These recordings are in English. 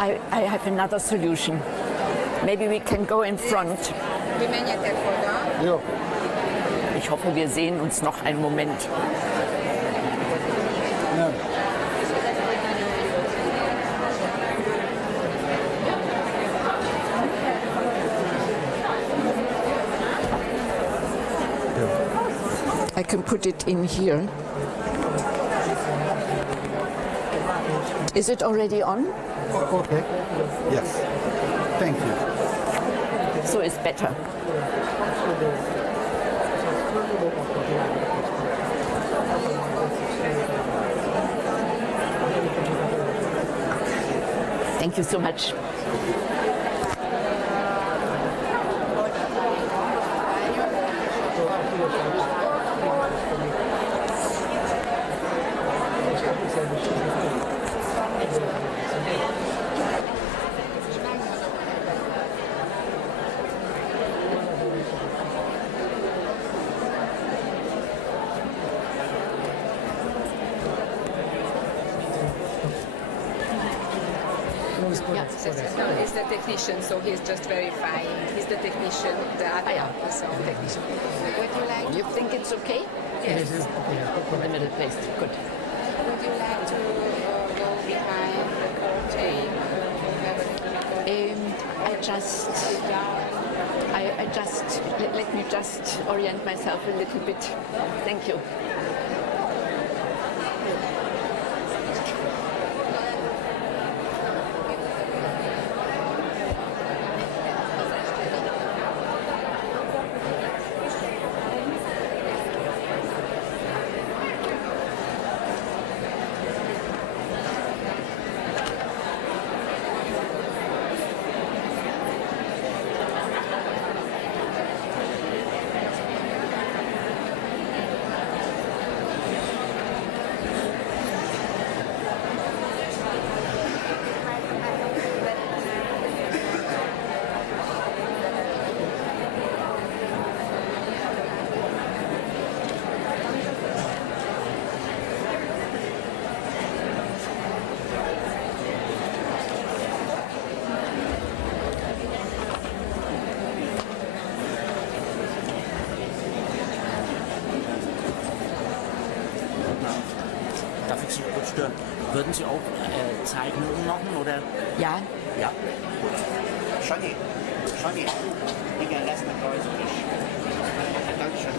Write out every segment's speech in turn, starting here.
I have another solution. Maybe we can go in front. Jó. Ich hoffe, wir sehen uns noch einen Moment. Nem. I can put it in here. Is it already on? Okay. Yes. Thank you. So it's better. Thank you so much. No, he's the technician, so he's just verifying. He's the technician, the other so technician. Would you like? You think it's okay? Yes. In the middle place. Good. Would you like to go behind the curtain? Let me just orient myself a little bit. Thank you. Darf ich Sie kurz stören? Würden Sie auch Zeichnungen machen, oder? Ja. Ja. Johnny, ich erlasse mit Deutsch. Dankeschön.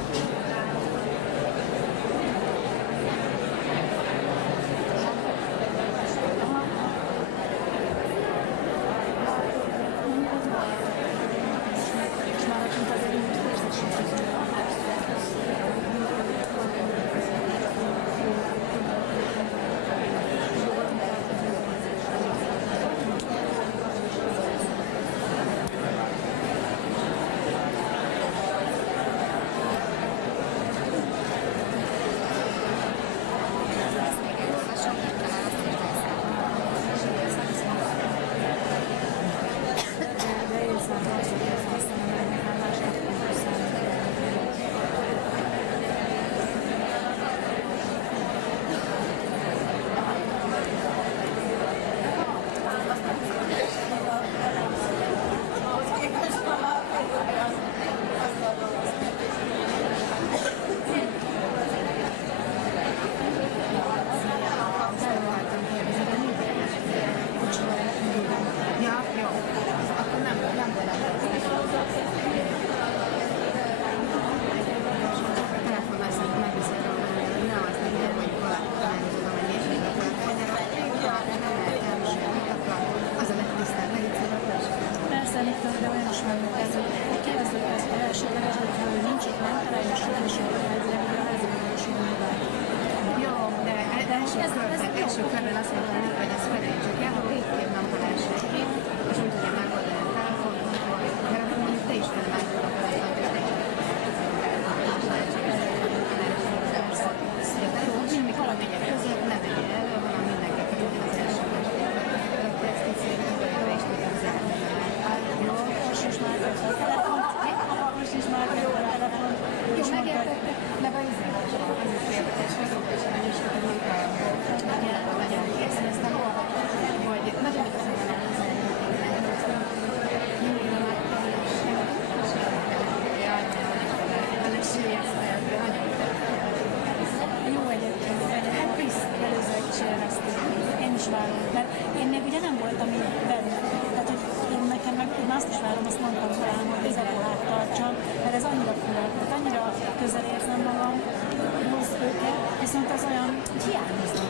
első körben azt mondtam, hogy ezt felejtsük el, ha két nappal elsőként, és úgy tudja megoldani a telefonkonról, mert akkor mondjuk te is felvágod a telefonkonról. Mindig valamelyek között ne vegye elő, hanem mindenki tudja az első másodikra. Ezt így szépen be is tudjuk zárni. Jó, most is már a telefon. Most is már a telefon. Jó, megértettek, de vagy izélés van. Az is érdekes, hogy is is nagyon észre, ezt nem olvasok. előtt, mert én még ugye nem voltam így velük, tehát hogy nekem meg én azt is várom, azt mondtam talán, hogy közelebb áttartsam, mert ez annyira fura, tehát annyira közel érzem magam, plusz őket, viszont az olyan, hogy hiányoznak.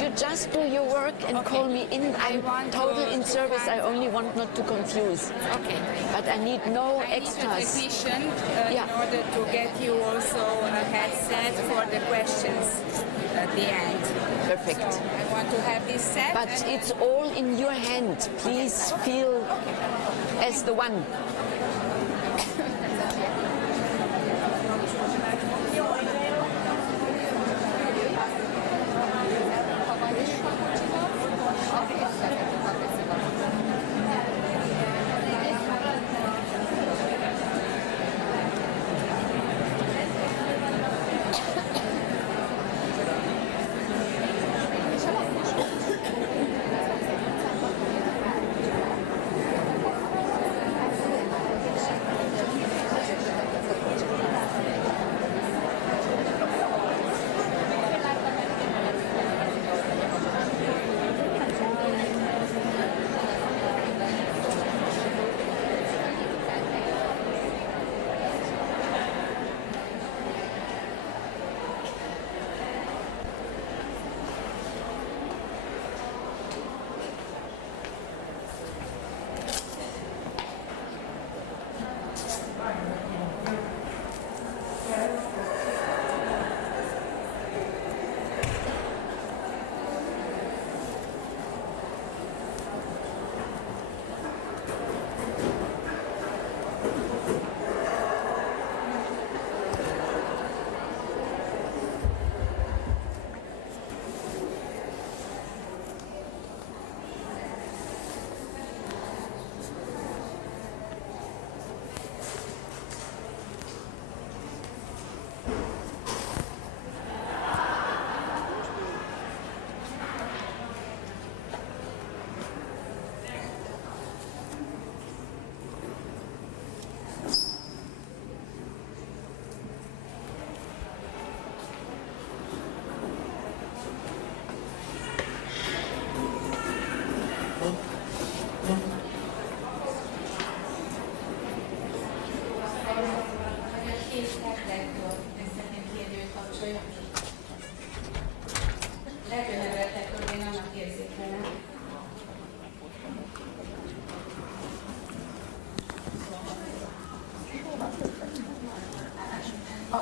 You just do your work and call me in. I'm total in service. I only want not to confuse. Okay. But I need no I extras. need a technician in order to get you also a headset for the questions at the end. Perfect. So I want to have this set. But it's all in your hand. Please feel as the one.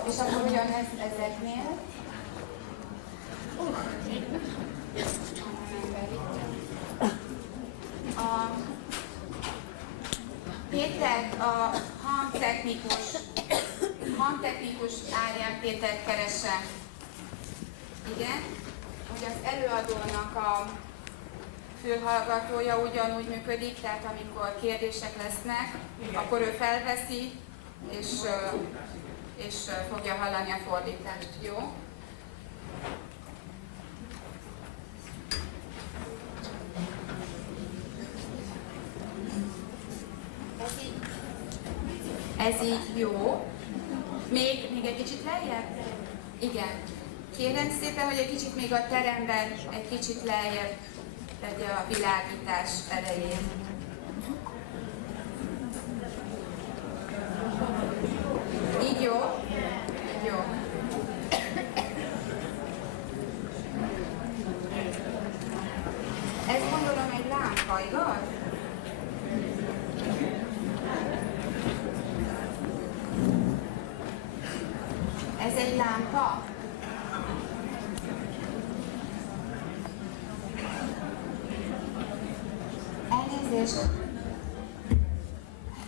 És akkor ugyanez ezeknél. Péter, a hangtechnikus Árján Péter keresse. Igen, hogy az előadónak a fülhallgatója ugyanúgy működik, tehát amikor kérdések lesznek, akkor ő felveszi, és fogja hallani a fordítást, jó? Ez így jó. Még egy kicsit lejjebb? Igen. Kérem szépen, hogy egy kicsit még a teremben, egy kicsit lejjebb tegye a világítás elején. Így jó? Így jó. Ez gondolom egy lámpa, igaz? Ez egy lámpa? Elnézést.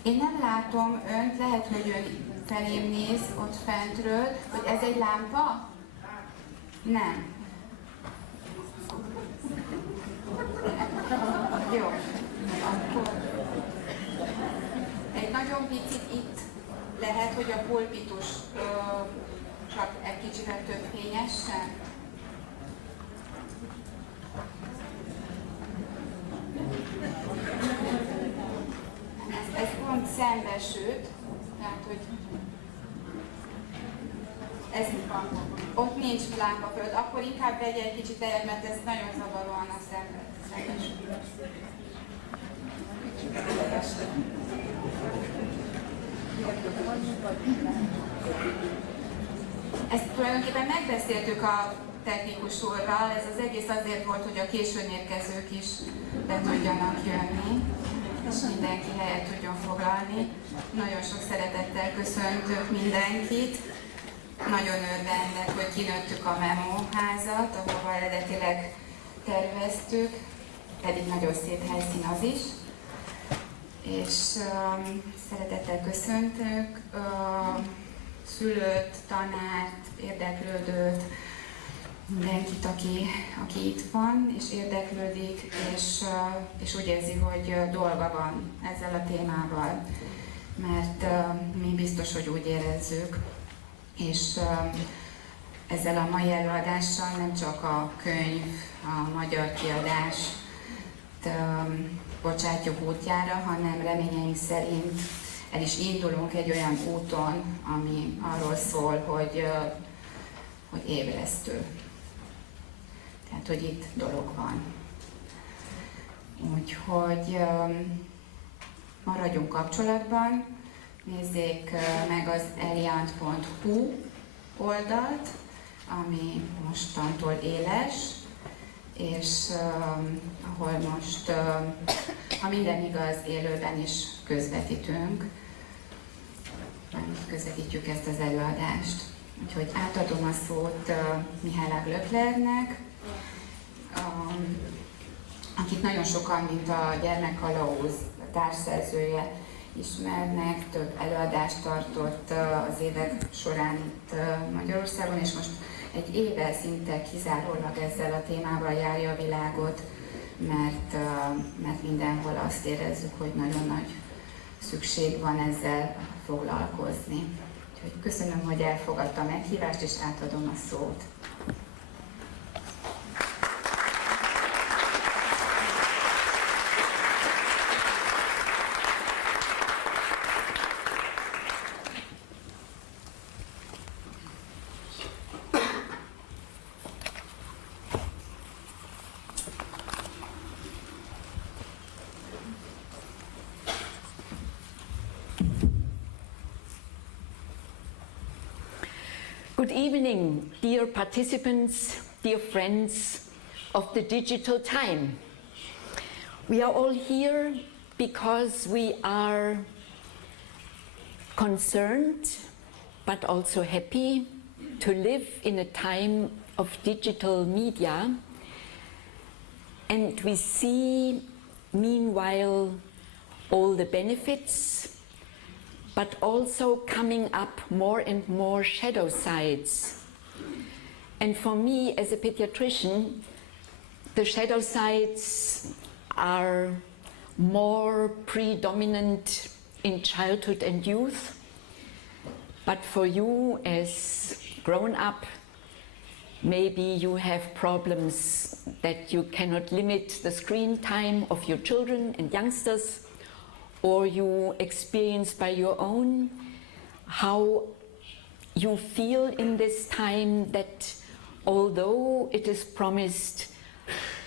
Én nem látom önt, lehet, hogy ön felém néz ott fentről, hogy ez egy lámpa? Nem. Jó. Akkor egy nagyon picit itt lehet, hogy a pulpitus csak egy kicsivel több fényesen. Ez pont szembesült, tehát hogy ez ott nincs lámpa fölött, akkor inkább vegye egy kicsit lejjebb, mert ez nagyon zavaróan a szembesült. Ezt tulajdonképpen megbeszéltük a technikus úrral, ez az egész azért volt, hogy a későn érkezők is be tudjanak jönni, és mindenki helyet tudjon foglalni. Nagyon sok szeretettel köszöntök mindenkit. Nagyon örvendek, hogy kinőttük a memóházat, ahova eredetileg terveztük, pedig nagyon szép helyszín az is. És szeretettel köszöntök szülőt, tanárt, érdeklődőt, mindenkit, aki itt van, és érdeklődik, és úgy érzi, hogy dolga van ezzel a témával, mert mi biztos, hogy úgy érezzük, és ezzel a mai előadással nem csak a könyv, a magyar kiadást bocsátjuk útjára, hanem reményeink szerint el is indulunk egy olyan úton, ami arról szól, hogy ébresztő. Tehát, hogy itt dolog van. Úgyhogy maradjunk kapcsolatban, nézzék meg az eliant.hu oldalt, ami mostantól éles, és ahol most, ha minden igaz, élőben is közvetítünk, közvetítjük ezt az előadást. Úgyhogy átadom a szót Michaela Glöcklernek, akit nagyon sokan, mint a Gyermekkalauz társszerzője ismernek, több előadást tartott az évek során itt Magyarországon, és most egy éve szinte kizárólag ezzel a témával járja a világot, mert mindenhol azt érezzük, hogy nagyon nagy szükség van ezzel foglalkozni. Úgyhogy köszönöm, hogy elfogadta a meghívást, és átadom a szót. Good evening, dear participants, dear friends of the digital time. We are all here because we are concerned but also happy to live in a time of digital media, and we see meanwhile all the benefits, but also coming up more and more shadow sides. And for me as a pediatrician, the shadow sides are more predominant in childhood and youth. But for you as grown up, maybe you have problems that you cannot limit the screen time of your children and youngsters, or you experience by your own how you feel in this time that although it is promised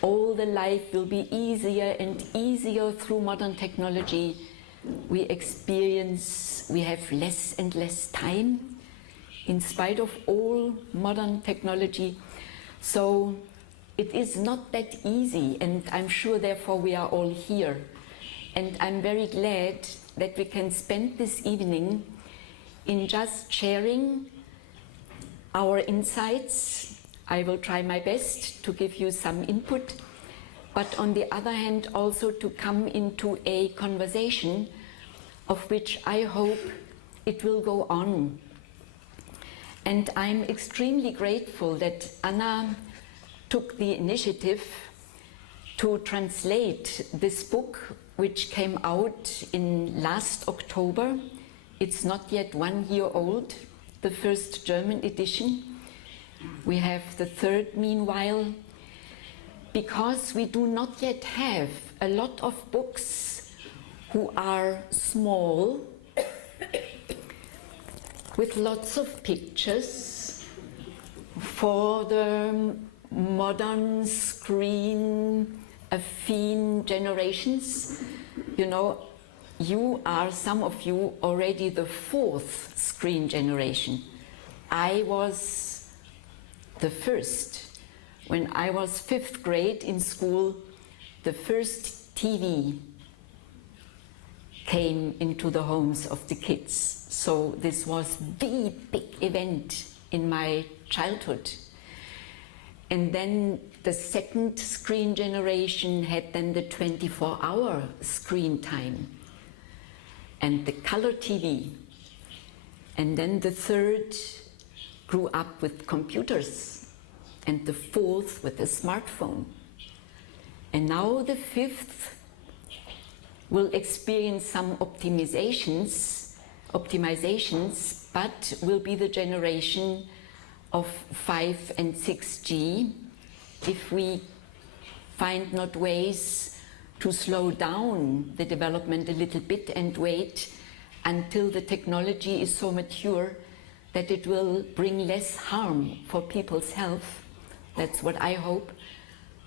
all the life will be easier and easier through modern technology, we have less and less time in spite of all modern technology. So it is not that easy, and I'm sure therefore we are all here. And I'm very glad that we can spend this evening in just sharing our insights. I will try my best to give you some input, but on the other hand also to come into a conversation of which I hope it will go on. And I'm extremely grateful that Anna took the initiative to translate this book, which came out in last October. It's not yet 1 year old, the first German edition. We have the third meanwhile, because we do not yet have a lot of books who are small, with lots of pictures for the modern screen-affine generations. You know, some of you already the fourth screen generation. I was the first. When I was 5th grade in school, the first TV came into the homes of the kids. So this was the big event in my childhood. And then the second screen generation had then the 24-hour screen time and the color TV. And then the third grew up with computers, and the fourth with a smartphone. And now the fifth will experience some optimizations, but will be the generation of 5 and 6G if we find not ways to slow down the development a little bit and wait until the technology is so mature that it will bring less harm for people's health. That's what I hope,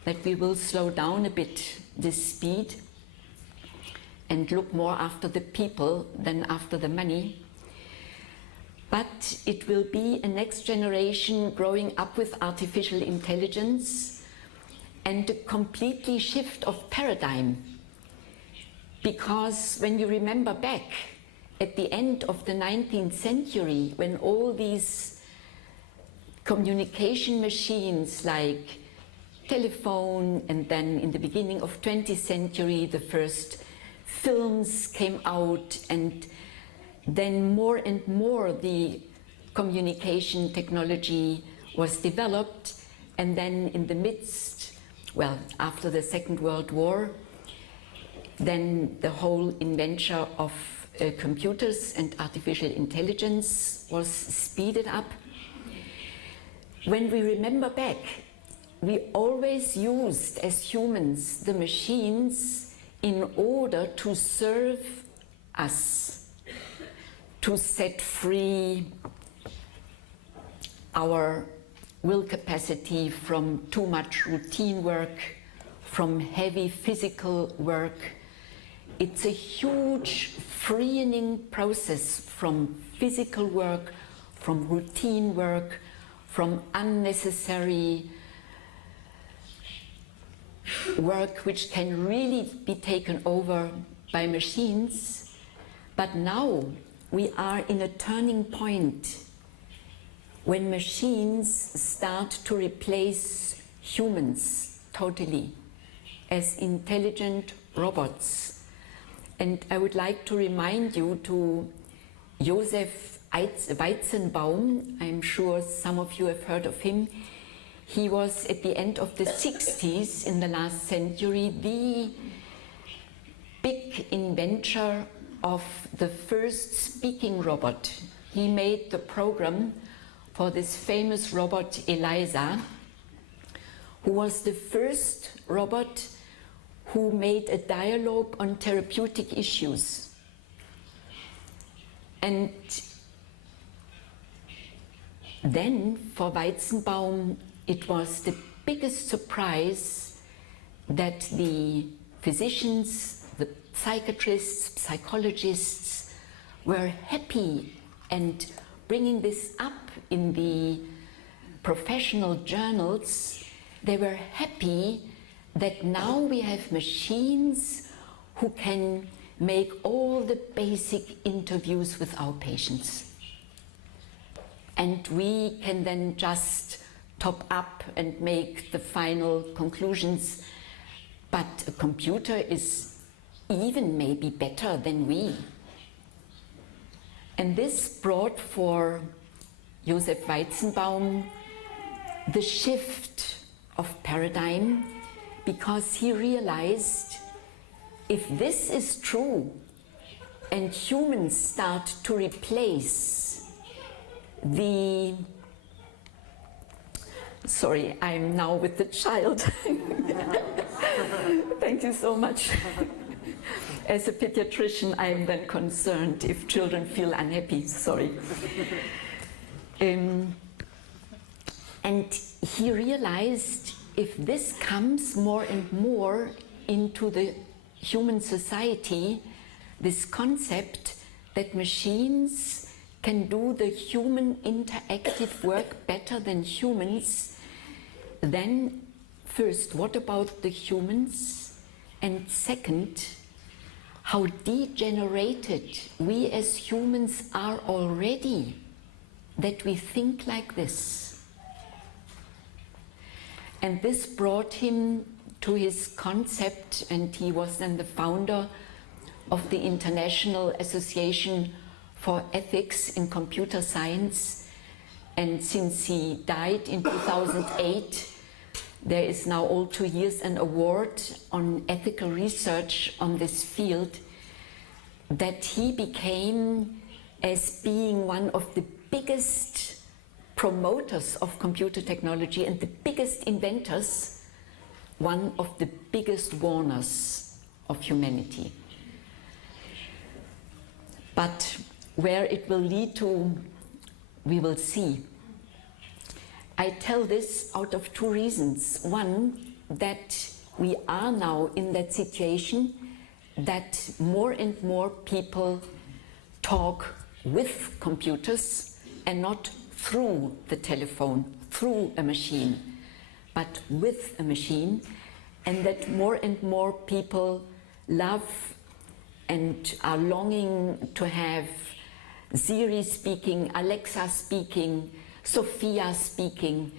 that we will slow down a bit this speed and look more after the people than after the money. But it will be a next generation growing up with artificial intelligence and a completely shift of paradigm. Because when you remember back at the end of the 19th century, when all these communication machines like telephone, and then in the beginning of 20th century the first films came out, and then more and more the communication technology was developed, and then in the midst, well, after the Second World War, then the whole invention of computers and artificial intelligence was speeded up. When we remember back, we always used as humans the machines in order to serve us, to set free our will capacity from too much routine work, from heavy physical work. It's a huge freeing process from physical work, from routine work, from unnecessary work which can really be taken over by machines. But now we are in a turning point when machines start to replace humans totally as intelligent robots. And I would like to remind you to József Weizenbaum. I'm sure some of you have heard of him. he was at the end of the 60s in the last century the big inventor of the first speaking robot. He made the program for this famous robot Eliza, who was the first robot who made a dialogue on therapeutic issues. And then for Weizenbaum, it was the biggest surprise that the physicians, the psychiatrists, psychologists were happy and bringing this up in the professional journals. They were happy that now we have machines who can make all the basic interviews with our patients. And we can then just top up and make the final conclusions. But a computer is even maybe better than we. And this brought for József Weizenbaum the shift of paradigm, because he realized if this is true and humans start to replace the... Sorry, I'm now with the child. Thank you so much. As a pediatrician, I'm then concerned if children feel unhappy, sorry. And he realized if this comes more and more into the human society, this concept that machines can do the human interactive work better than humans, then first, what about the humans? And second, how degenerated we as humans are already that we think like this. And this brought him to his concept, and he was then the founder of the International Association for Ethics in Computer Science. And since he died in 2008, there is now all 2 years an award on ethical research on this field, that he became, as being one of the biggest promoters of computer technology and the biggest inventors, one of the biggest warners of humanity. But where it will lead to, we will see. I tell this out of 2 reasons. One, that we are now in that situation that more and more people talk with computers and not through the telephone, through a machine, but with a machine, and that more and more people love and are longing to have Siri speaking, Alexa speaking, Sophia speaking,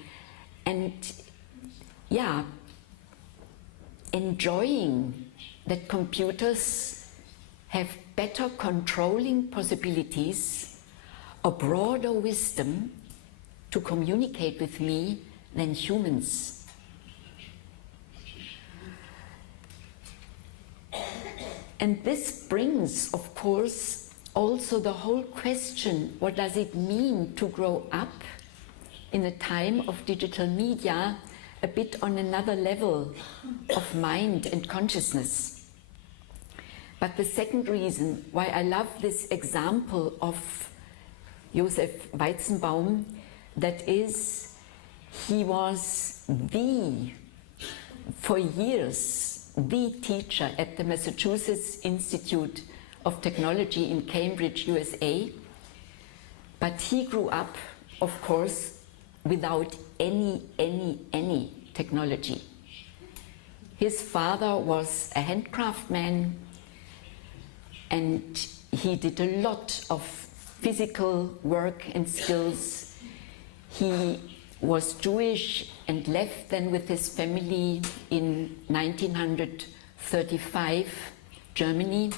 and yeah, enjoying that computers have better controlling possibilities, a broader wisdom to communicate with me than humans. And this brings, of course, also the whole question, what does it mean to grow up in a time of digital media a bit on another level of mind and consciousness? But the second reason why I love this example of József Weizenbaum, that is, he was for years, the teacher at the Massachusetts Institute of Technology in Cambridge, USA. But he grew up, of course, without any technology. His father was a handcraftsman, and he did a lot of physical work and skills. He was Jewish and left then with his family in 1935, Germany,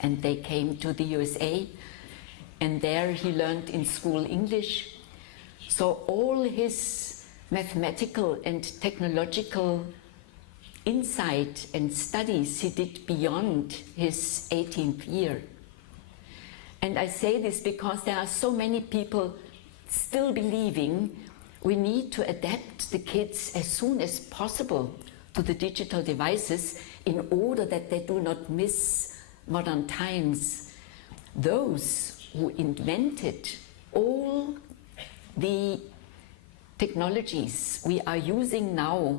and they came to the USA, and there he learned in school English. So all his mathematical and technological insight and studies he did beyond his 18th year. And I say this because there are so many people still believing we need to adapt the kids as soon as possible to the digital devices in order that they do not miss modern times. Those who invented all the technologies we are using now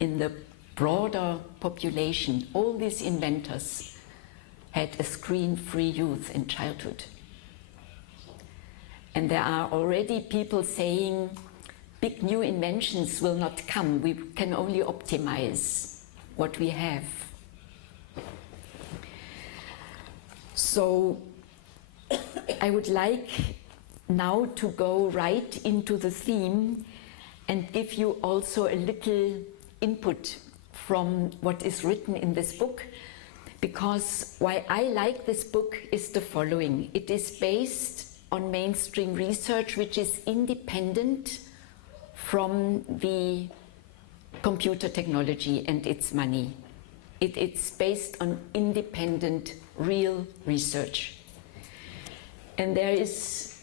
in the broader population, all these inventors had a screen-free youth and childhood. And there are already people saying big new inventions will not come, we can only optimize what we have. So I would like now to go right into the theme and give you also a little input from what is written in this book, because why I like this book is the following. It is based on mainstream research which is independent from the computer technology and its money. It's based on independent, real research. And there is,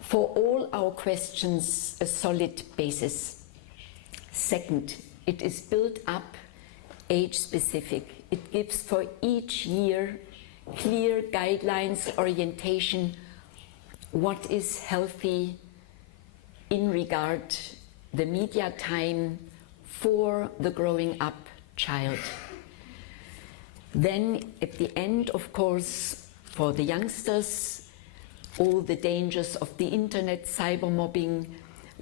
for all our questions, a solid basis. Second, it is built up age-specific. It gives for each year clear guidelines, orientation, what is healthy in regard the media time for the growing up child. Then at the end, of course, for the youngsters, all the dangers of the internet, cyber mobbing,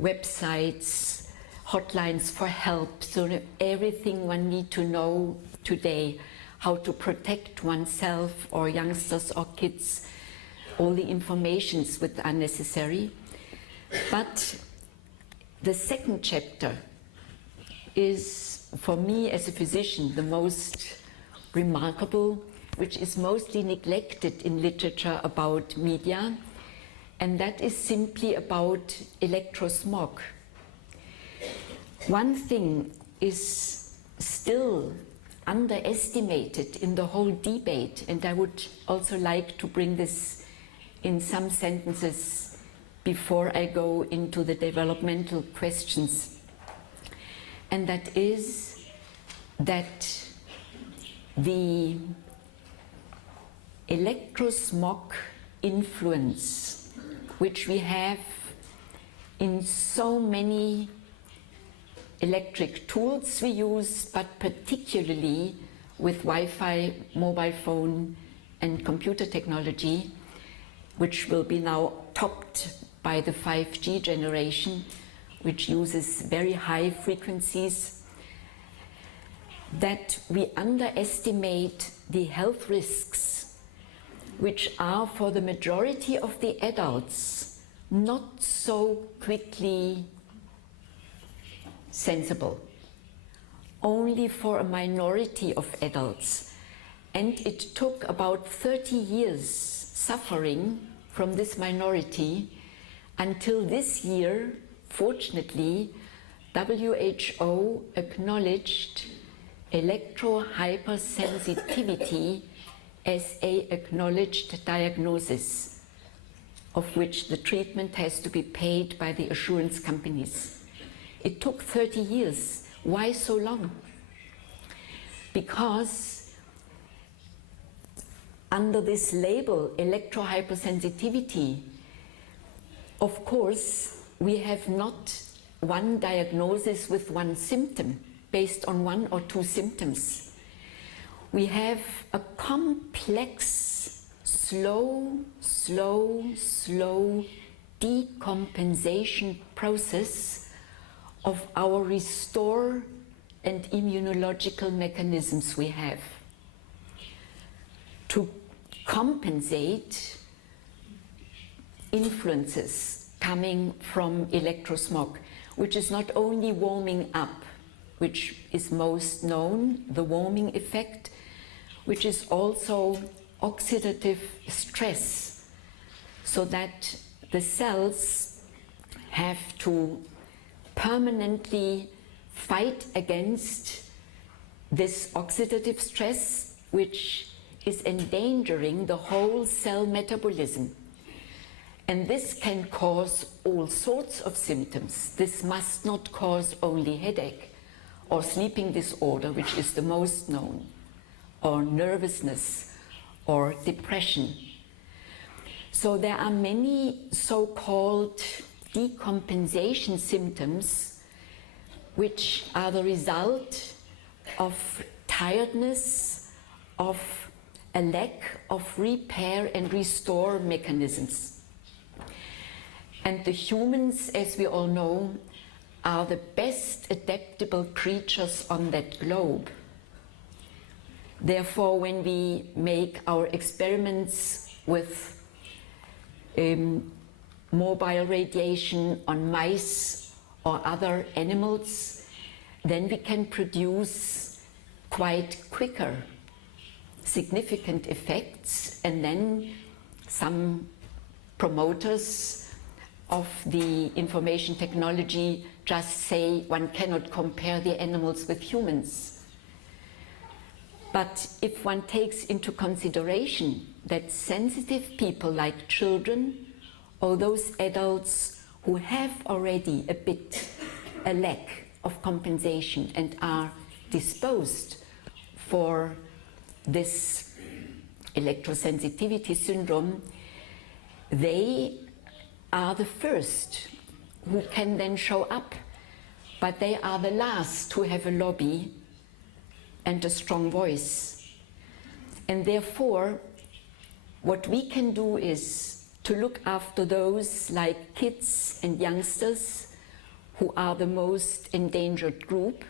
websites, hotlines for help, so everything one need to know today, how to protect oneself or youngsters or kids, all the informations which are necessary. But the second chapter is, for me as a physician, the most remarkable, which is mostly neglected in literature about media, and that is simply about electrosmog. One thing is still underestimated in the whole debate, and I would also like to bring this in some sentences before I go into the developmental questions. And that is that the electrosmog influence, which we have in so many electric tools we use, but particularly with Wi-Fi, mobile phone and computer technology, which will be now topped by the 5G generation, which uses very high frequencies, that we underestimate the health risks, which are for the majority of the adults not so quickly sensible, only for a minority of adults. And it took about 30 years suffering from this minority until this year, fortunately, WHO acknowledged electrohypersensitivity as an acknowledged diagnosis, of which the treatment has to be paid by the assurance companies. It took 30 years. Why so long? Because under this label, electrohypersensitivity, of course, we have not one diagnosis with one symptom based on one or two symptoms. We have a complex, slow decompensation process of our restore and immunological mechanisms we have to compensate influences coming from electrosmog, which is not only warming up, which is most known, the warming effect, which is also oxidative stress, so that the cells have to permanently fight against this oxidative stress, which is endangering the whole cell metabolism. And this can cause all sorts of symptoms. This must not cause only headache or sleeping disorder, which is the most known, or nervousness or depression. So there are many so-called decompensation symptoms which are the result of tiredness, of a lack of repair and restore mechanisms. And the humans, as we all know, are the best adaptable creatures on that globe. Therefore, when we make our experiments with mobile radiation on mice or other animals, then we can produce quite quicker significant effects, and then some promoters of the information technology just say one cannot compare the animals with humans. But if one takes into consideration that sensitive people like children or those adults who have already a lack of compensation and are disposed for this electrosensitivity syndrome, they are the first who can then show up, but they are the last who have a lobby and a strong voice. And therefore, what we can do is to look after those like kids and youngsters who are the most endangered group,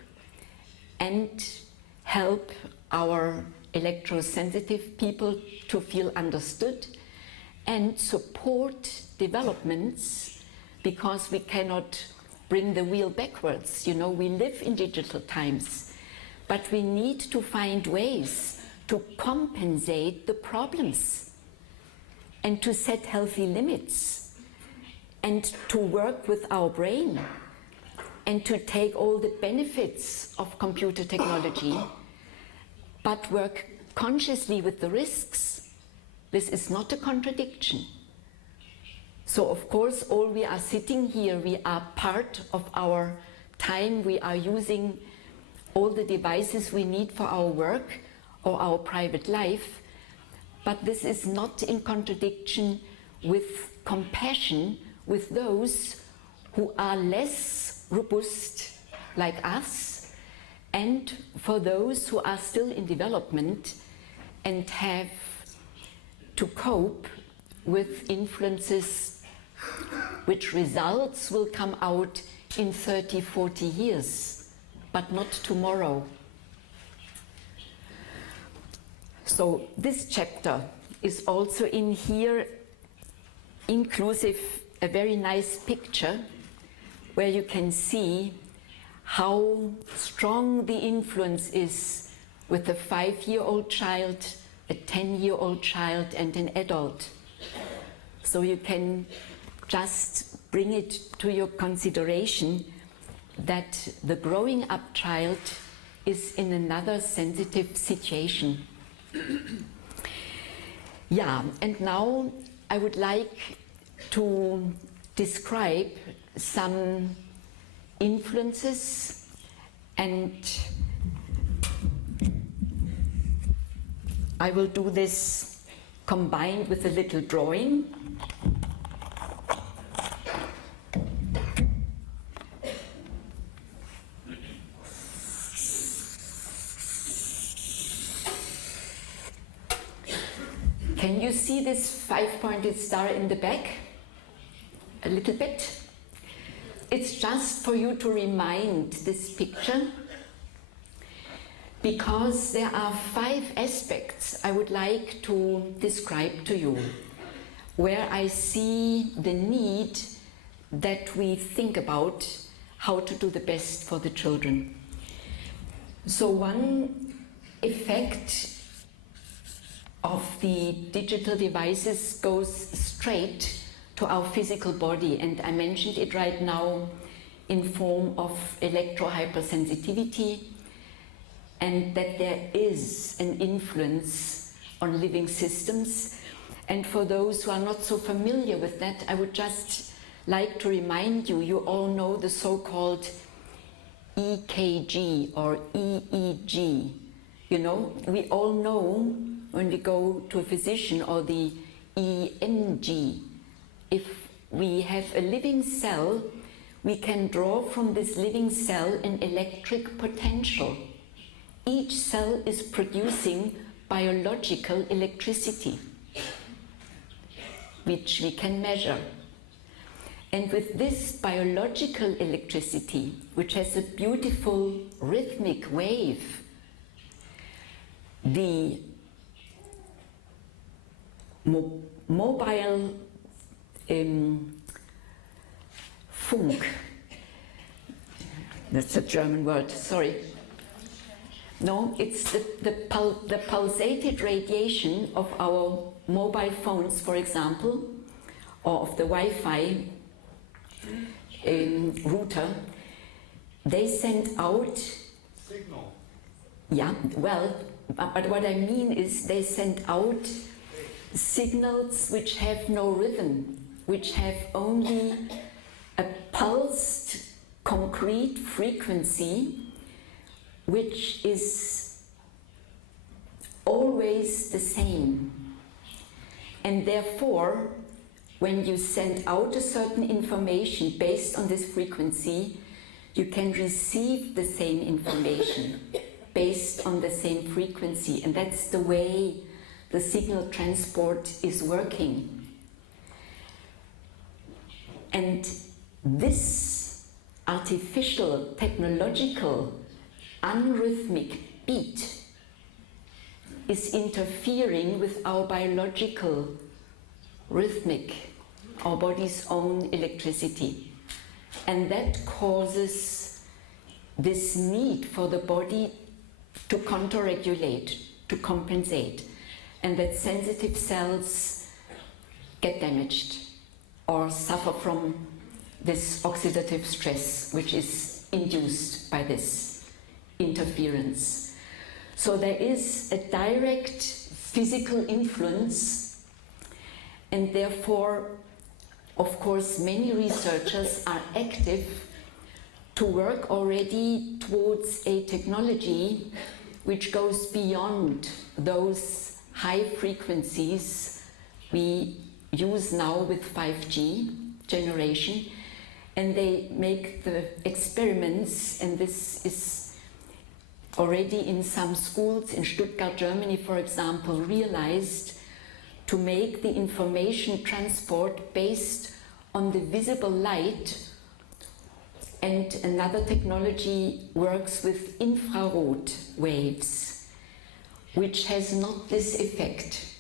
and help our electrosensitive people to feel understood and support developments, because we cannot bring the wheel backwards. You know, we live in digital times, but we need to find ways to compensate the problems and to set healthy limits and to work with our brain and to take all the benefits of computer technology, but work consciously with the risks. This is not a contradiction. So of course, all we are sitting here, we are part of our time, we are using all the devices we need for our work or our private life, but this is not in contradiction with compassion with those who are less robust like us, and for those who are still in development and have to cope with influences which results will come out in 30, 40 years, but not tomorrow. So this chapter is also in here, inclusive, a very nice picture where you can see how strong the influence is with a 5-year-old child, a 10-year-old child, and an adult. So you can just bring it to your consideration that the growing up child is in another sensitive situation. Yeah, and now I would like to describe some influences, and I will do this combined with a little drawing. Can you see this 5-pointed star in the back? A little bit? It's just for you to remind this picture, because there are 5 aspects I would like to describe to you, where I see the need that we think about how to do the best for the children. So one effect of the digital devices goes straight to our physical body, and I mentioned it right now in form of electrohypersensitivity, and that there is an influence on living systems. And for those who are not so familiar with that, I would just like to remind you, you all know the so-called EKG or EEG. You know, we all know when we go to a physician, or the EMG. If we have a living cell, we can draw from this living cell an electric potential. Each cell is producing biological electricity, which we can measure. And with this biological electricity, which has a beautiful rhythmic wave, the mobile Funk, that's a German word, sorry. No, it's the pulsated radiation of our mobile phones, for example, or of the Wi-Fi router. They send out signal. Yeah, well, but what I mean is they send out signals which have no rhythm, which have only a pulsed concrete frequency, which is always the same. And therefore, when you send out a certain information based on this frequency, you can receive the same information based on the same frequency. And that's the way the signal transport is working. And this artificial, technological, unrhythmic beat is interfering with our biological, rhythmic, our body's own electricity. And that causes this need for the body to counter-regulate, to compensate, and that sensitive cells get damaged or suffer from this oxidative stress, which is induced by this interference. So there is a direct physical influence, and therefore, of course, many researchers are active to work already towards a technology which goes beyond those high frequencies we use now with 5G generation. And they make the experiments, and this is already in some schools in Stuttgart, Germany, for example, realized, to make the information transport based on the visible light. And another technology works with infrared waves, which has not this effect.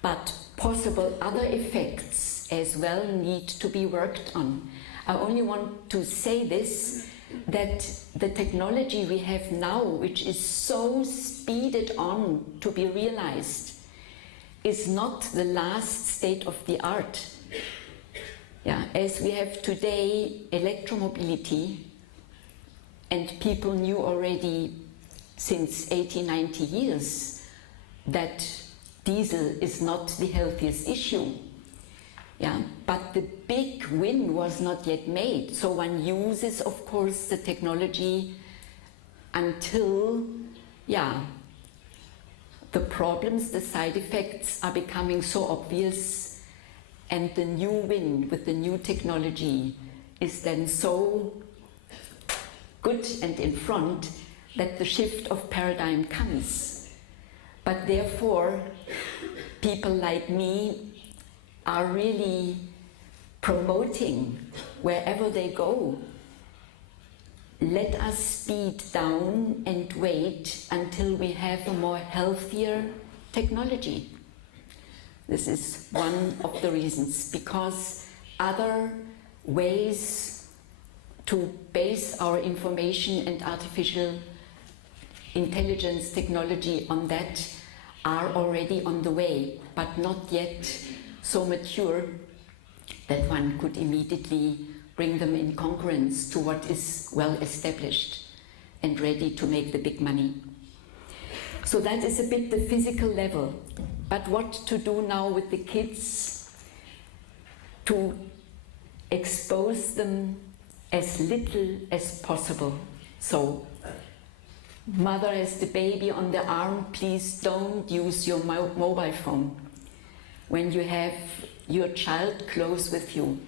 But possible other effects as well need to be worked on. I only want to say this, that the technology we have now, which is so speeded on to be realized, is not the last state of the art. Yeah, as we have today electromobility, and people knew already since 80, 90 years that diesel is not the healthiest issue. Yeah, but the big win was not yet made. So one uses, of course, the technology until, the problems, the side effects are becoming so obvious, and the new win with the new technology is then so good and in front that the shift of paradigm comes. But therefore, people like me are really promoting wherever they go. Let us speed down and wait until we have a more healthier technology. This is one of the reasons, because other ways to base our information and artificial intelligence technology on that are already on the way, but not yet so mature that one could immediately bring them in congruence to what is well established and ready to make the big money. So that is a bit the physical level. But what to do now with the kids to expose them as little as possible. So, mother has the baby on the arm, please don't use your mobile phone when you have your child close with you.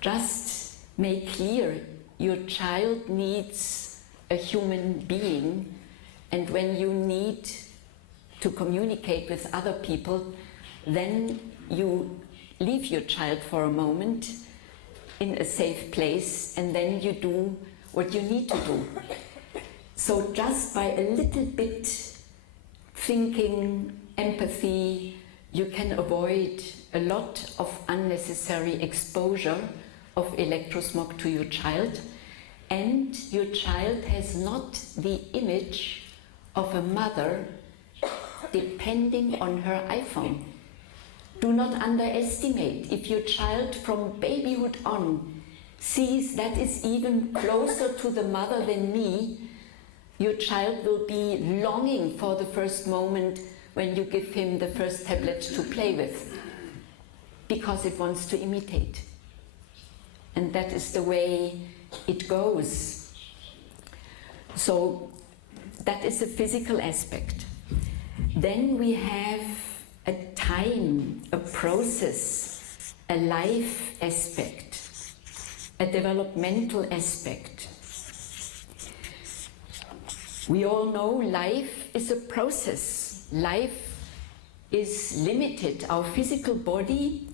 Just make clear your child needs a human being, and when you need to communicate with other people, then you leave your child for a moment in a safe place, and then you do what you need to do. So just by a little bit thinking, empathy, you can avoid a lot of unnecessary exposure of electrosmog to your child, and your child has not the image of a mother depending on her iPhone. Do not underestimate. If your child from babyhood on sees that is even closer to the mother than me, your child will be longing for the first moment when you give him the first tablet to play with, because it wants to imitate. And that is the way it goes. So that is a physical aspect. Then we have a time, a process, a life aspect, a developmental aspect. We all know life is a process. Life is limited. Our physical body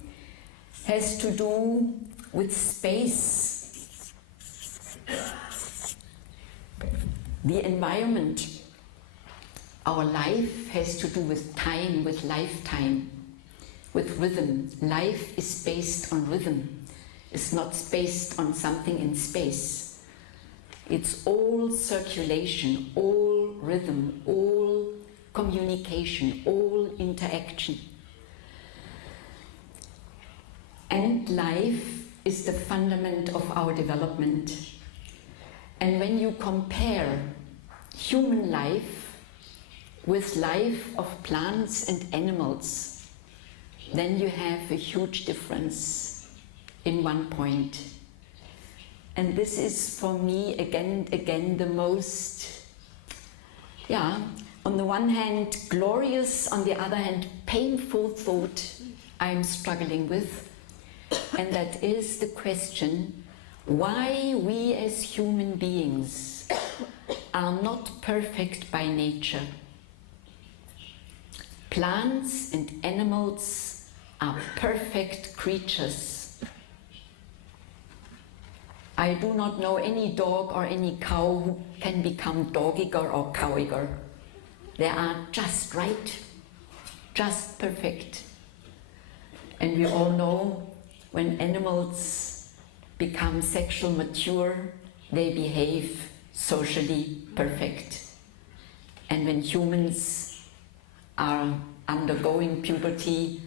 has to do with space, the environment. Our life has to do with time, with lifetime, with rhythm. Life is based on rhythm. It's not based on something in space. It's all circulation, all rhythm, all communication, all interaction. And life is the fundament of our development. And when you compare human life with life of plants and animals, then you have a huge difference in one point. And this is for me again the most, on the one hand glorious, on the other hand painful thought I'm struggling with. And that is the question, why we as human beings are not perfect by nature. Plants and animals are perfect creatures. I do not know any dog or any cow who can become doggiger or cowiger. They are just right, just perfect. And we all know when animals become sexually mature, they behave socially perfect. And when humans are undergoing puberty,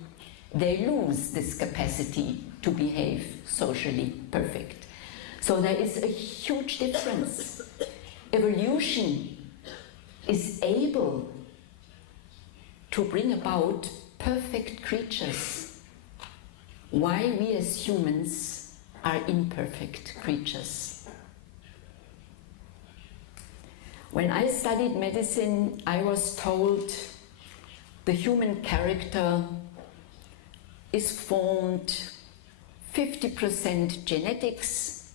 they lose this capacity to behave socially perfect. So there is a huge difference. Evolution is able to bring about perfect creatures. Why we as humans are imperfect creatures. When I studied medicine, I was told the human character is formed 50% genetics,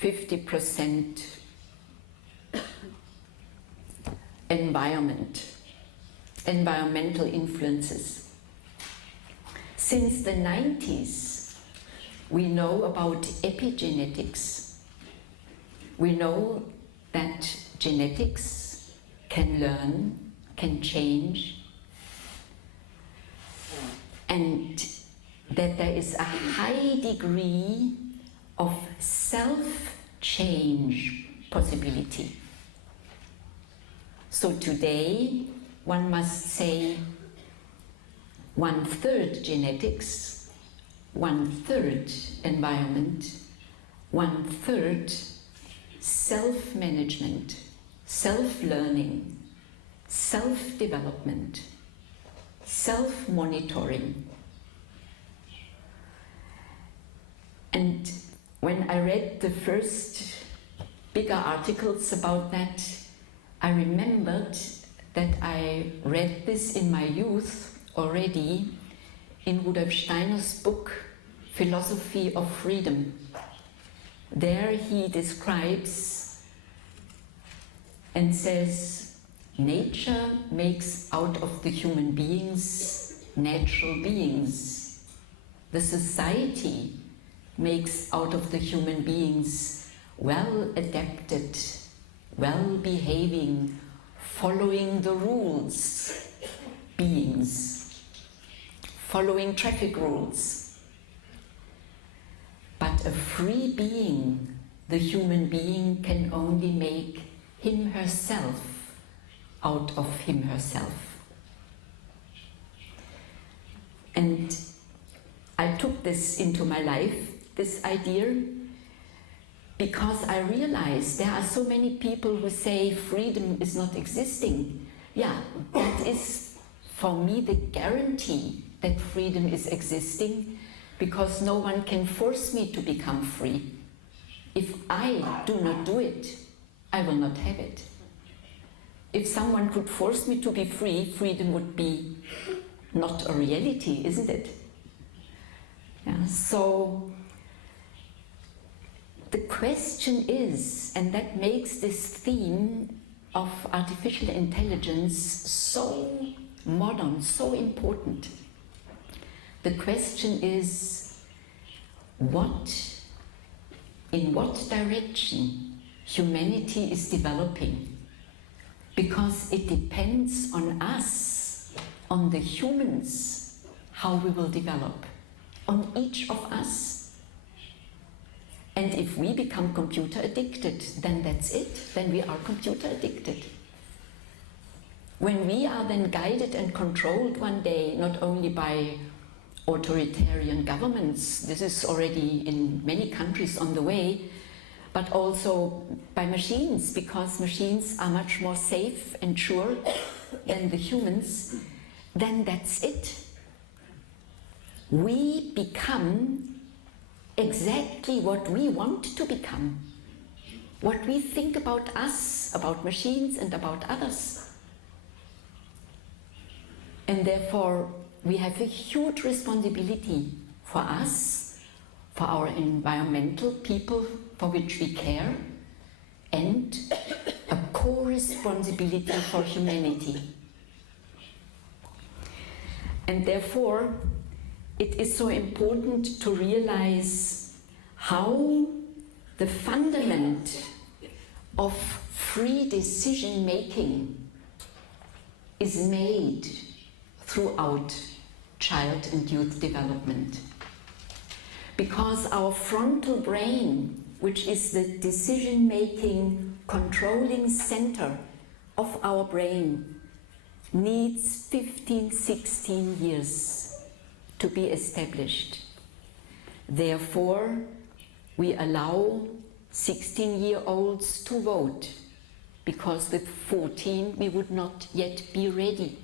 50% environmental influences. Since the 90s, we know about epigenetics. We know that genetics can learn, can change, and that there is a high degree of self-change possibility. So today, one must say 1/3 genetics, 1/3 environment, 1/3 self-management, self-learning, self-development, self-monitoring. And when I read the first bigger articles about that, I remembered that I read this in my youth already in Rudolf Steiner's book, Philosophy of Freedom. There he describes and says, nature makes out of the human beings natural beings. The society makes out of the human beings well-adapted, well-behaving, following the rules beings, following traffic rules. But a free being, the human being, can only make him herself out of him herself. And I took this into my life, this idea, because I realized there are so many people who say freedom is not existing. Yeah, that is for me the guarantee that freedom is existing, because no one can force me to become free. If I do not do it, I will not have it. If someone could force me to be free, freedom would be not a reality, isn't it? Yeah, so the question is, and that makes this theme of artificial intelligence so modern, so important. The question is, in what direction humanity is developing? Because it depends on us, on the humans, how we will develop, on each of us. And if we become computer addicted, then that's it, then we are computer addicted. When we are then guided and controlled one day, not only by authoritarian governments, this is already in many countries on the way, but also by machines, because machines are much more safe and sure than the humans, then that's it. We become exactly what we want to become, what we think about us, about machines and about others. And therefore we have a huge responsibility for us, for our environmental people for which we care, and a co-responsibility for humanity. And therefore it is so important to realize how the fundament of free decision making is made throughout child and youth development. Because our frontal brain, which is the decision-making, controlling center of our brain, needs 15, 16 years to be established. Therefore, we allow 16-year-olds to vote, because with 14 we would not yet be ready.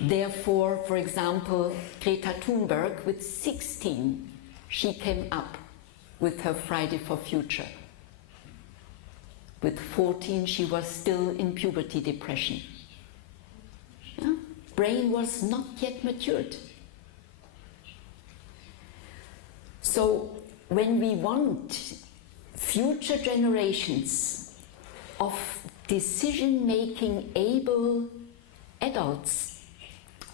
Therefore, for example, Greta Thunberg, with 16, she came up with her Friday for Future. With 14, she was still in puberty depression. Yeah? Brain was not yet matured. So, when we want future generations of decision-making able adults,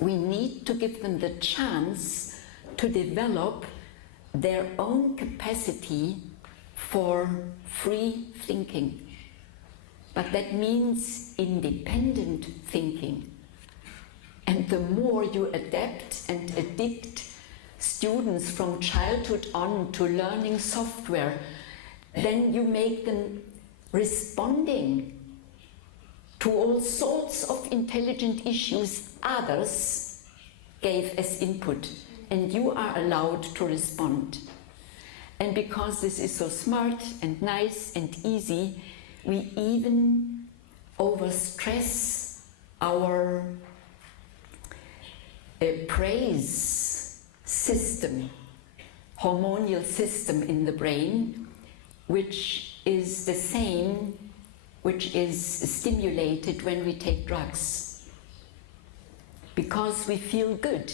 we need to give them the chance to develop their own capacity for free thinking. But that means independent thinking. And the more you adapt and addict students from childhood on to learning software, then you make them responding to all sorts of intelligent issues others gave as input, and you are allowed to respond. And because this is so smart and nice and easy, we even overstress our praise system, hormonal system in the brain, which is the same which is stimulated when we take drugs. Because we feel good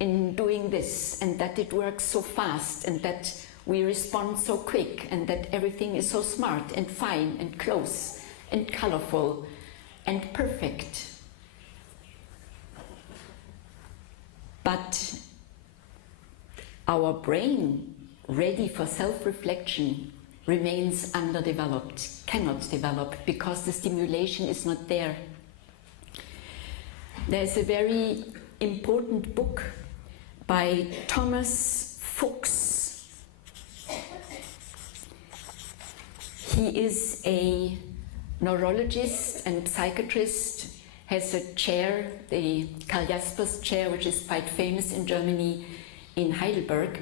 in doing this, and that it works so fast, and that we respond so quick, and that everything is so smart and fine and close and colorful and perfect. But our brain, ready for self-reflection, remains underdeveloped, cannot develop, because the stimulation is not there. There's a very important book by Thomas Fuchs. He is a neurologist and psychiatrist, has a chair, the Karl Jaspers chair, which is quite famous in Germany, in Heidelberg,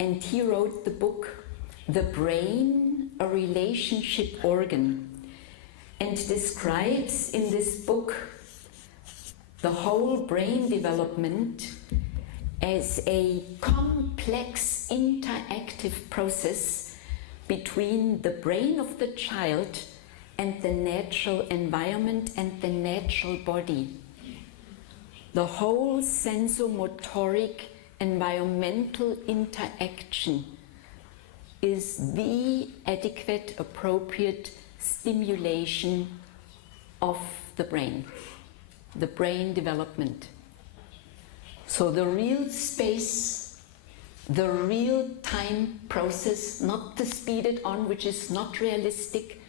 and he wrote the book The Brain, a Relationship Organ, and describes in this book the whole brain development as a complex interactive process between the brain of the child and the natural environment and the natural body. The whole sensomotoric environmental interaction is the adequate, appropriate stimulation of the brain development. So the real space, the real time process, not the speeded on, which is not realistic,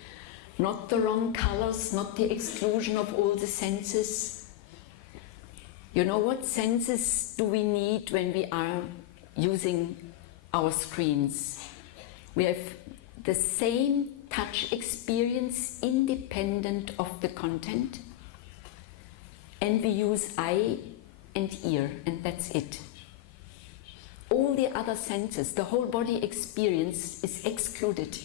not the wrong colors, not the exclusion of all the senses. You know, what senses do we need when we are using our screens? We have the same touch experience independent of the content, and we use eye and ear, and that's it. All the other senses, the whole body experience is excluded.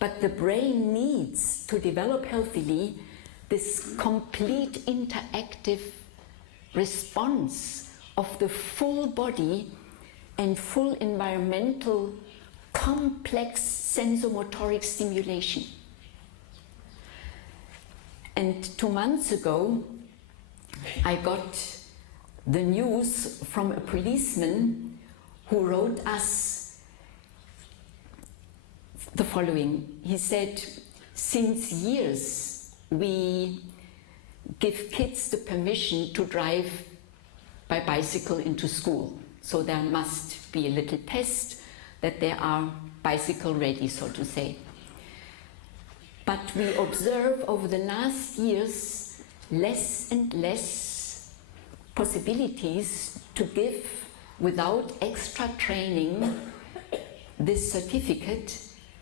But the brain needs to develop healthily this complete interactive response of the full body and full environmental complex sensomotoric stimulation. And 2 months ago, I got the news from a policeman who wrote us the following. He said, since years we give kids the permission to drive by bicycle into school. So there must be a little test that they are bicycle ready, so to say. But we observe over the last years less and less possibilities to give, without extra training, this certificate,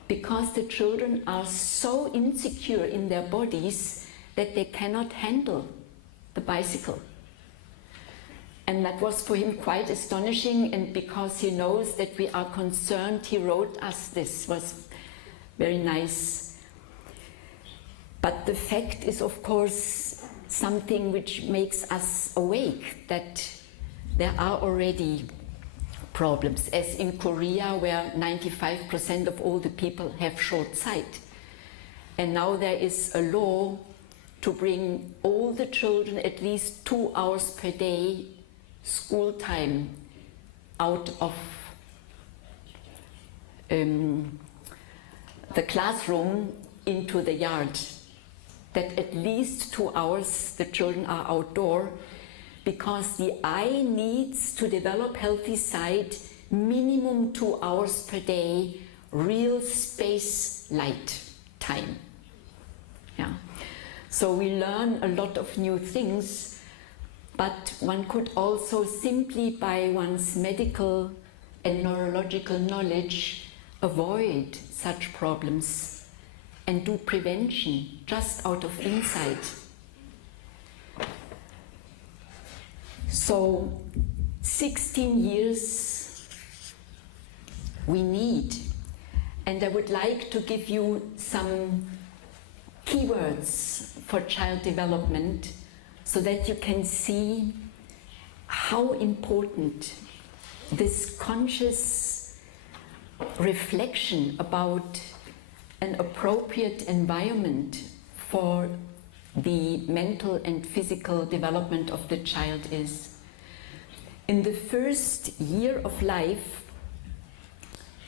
because the children are so insecure in their bodies that they cannot handle the bicycle. And that was for him quite astonishing, and because he knows that we are concerned, he wrote us this. Was very nice. But the fact is, of course, something which makes us awake, that there are already problems, as in Korea, where 95% of all the people have short sight. And now there is a law to bring all the children at least 2 hours per day school time out of the classroom into the yard, that at least 2 hours the children are outdoor, because the eye needs to develop healthy sight minimum 2 hours per day, real space light time. Yeah. So we learn a lot of new things, but one could also simply by one's medical and neurological knowledge avoid such problems and do prevention just out of insight. So 16 years we need. And I would like to give you some keywords for child development so that you can see how important this conscious reflection about an appropriate environment for the mental and physical development of the child is. In the first year of life,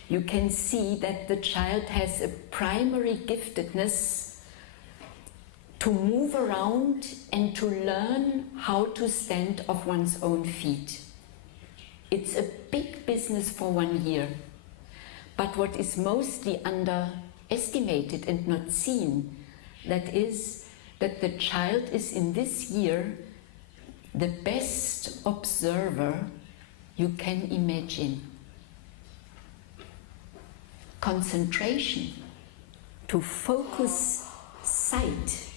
you can see that the child has a primary giftedness to move around and to learn how to stand on one's own feet. It's a big business for 1 year. But what is mostly underestimated and not seen, that is that the child is in this year the best observer you can imagine. Concentration, to focus sight,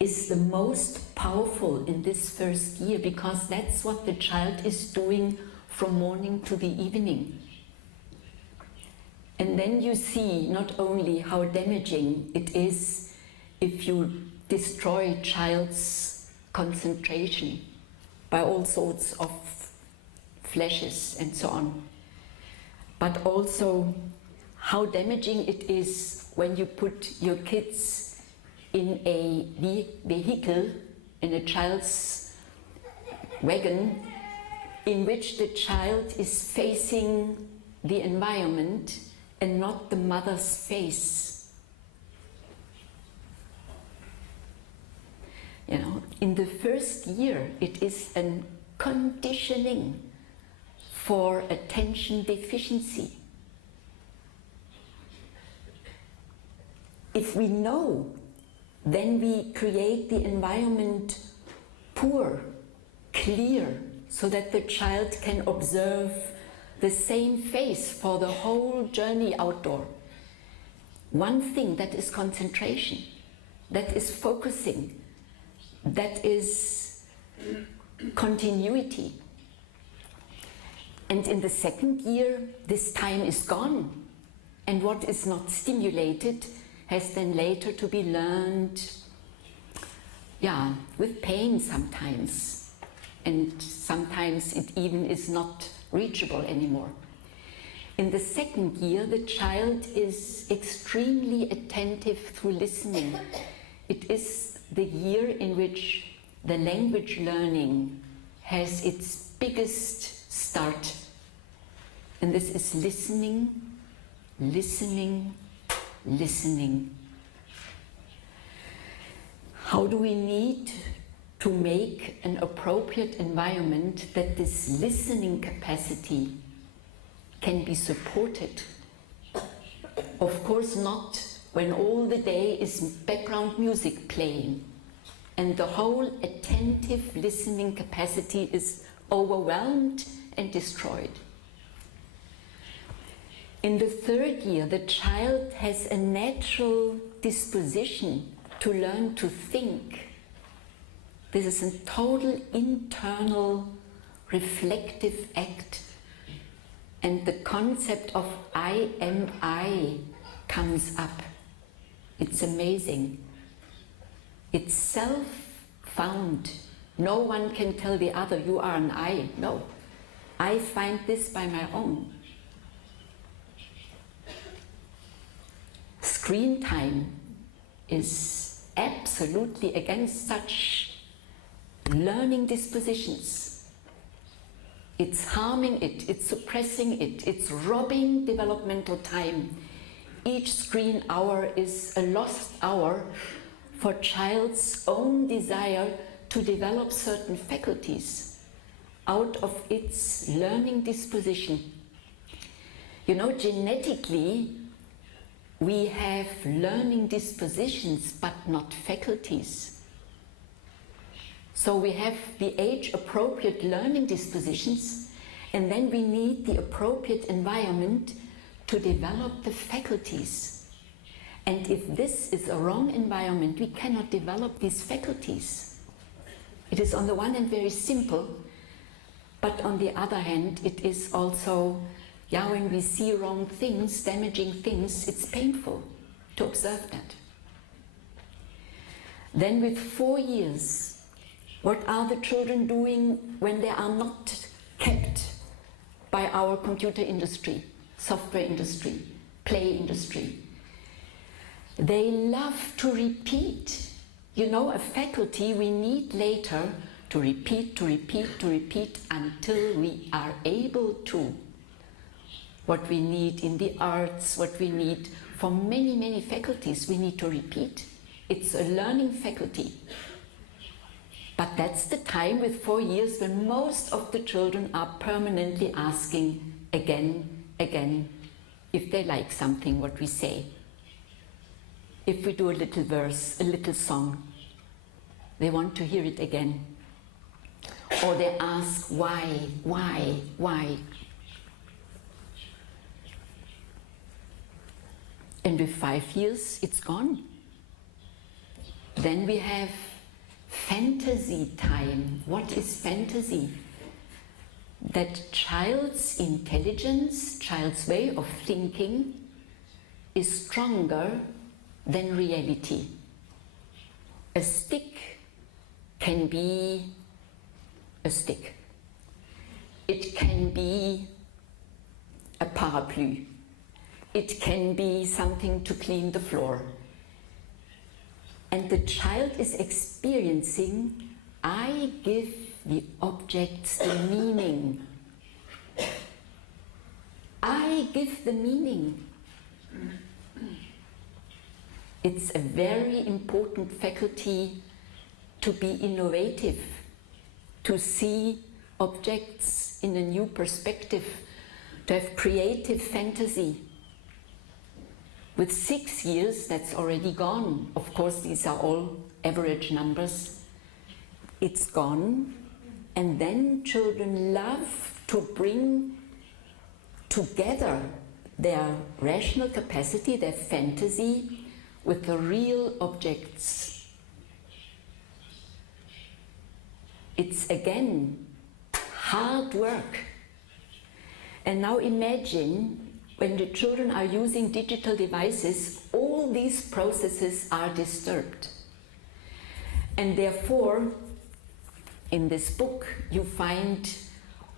is the most powerful in this first year, because that's what the child is doing from morning to the evening. And then you see not only how damaging it is if you destroy child's concentration by all sorts of flashes and so on, but also how damaging it is when you put your kids in a vehicle, in a child's wagon, in which the child is facing the environment and not the mother's face. You know, in the first year, it is a conditioning for attention deficiency. If we know, then we create the environment poor, clear, so that the child can observe the same face for the whole journey outdoor. One thing, that is concentration, that is focusing, that is continuity. And in the second year, this time is gone, and what is not stimulated has then later to be learned, with pain sometimes, and sometimes it even is not reachable anymore. In the second year, the child is extremely attentive through listening. It is the year in which the language learning has its biggest start. And this is listening, listening, listening. How do we need to make an appropriate environment that this listening capacity can be supported? Of course not when all the day is background music playing and the whole attentive listening capacity is overwhelmed and destroyed. In the third year, the child has a natural disposition to learn to think. This is a total internal reflective act. And the concept of I am I comes up. It's amazing. It's self-found. No one can tell the other, you are an I. No. I find this by my own. Screen time is absolutely against such learning dispositions. It's harming it, it's suppressing it, it's robbing developmental time. Each screen hour is a lost hour for child's own desire to develop certain faculties out of its learning disposition. You know, genetically, we have learning dispositions but not faculties. So we have the age-appropriate learning dispositions, and then we need the appropriate environment to develop the faculties. And if this is a wrong environment, we cannot develop these faculties. It is on the one hand very simple, but on the other hand it is also Yeah, when we see wrong things, damaging things, it's painful to observe that. Then with 4 years, what are the children doing when they are not kept by our computer industry, software industry, play industry? They love to repeat. You know, a faculty we need later to repeat, to repeat, to repeat until we are able to. What we need in the arts, what we need for many, many faculties, we need to repeat. It's a learning faculty. But that's the time with 4 years when most of the children are permanently asking again, if they like something, what we say. If we do a little verse, a little song, they want to hear it again. Or they ask, why? And with 5 years, it's gone. Then we have fantasy time. What is fantasy? That child's intelligence, child's way of thinking is stronger than reality. A stick can be a stick. It can be a parapluie. It can be something to clean the floor. And the child is experiencing, I give the objects the meaning. I give the meaning. It's a very important faculty to be innovative, to see objects in a new perspective, to have creative fantasy. With 6 years, that's already gone. Of course, these are all average numbers. It's gone. And then children love to bring together their rational capacity, their fantasy, with the real objects. It's again hard work. And now imagine when the children are using digital devices, all these processes are disturbed. And therefore, in this book, you find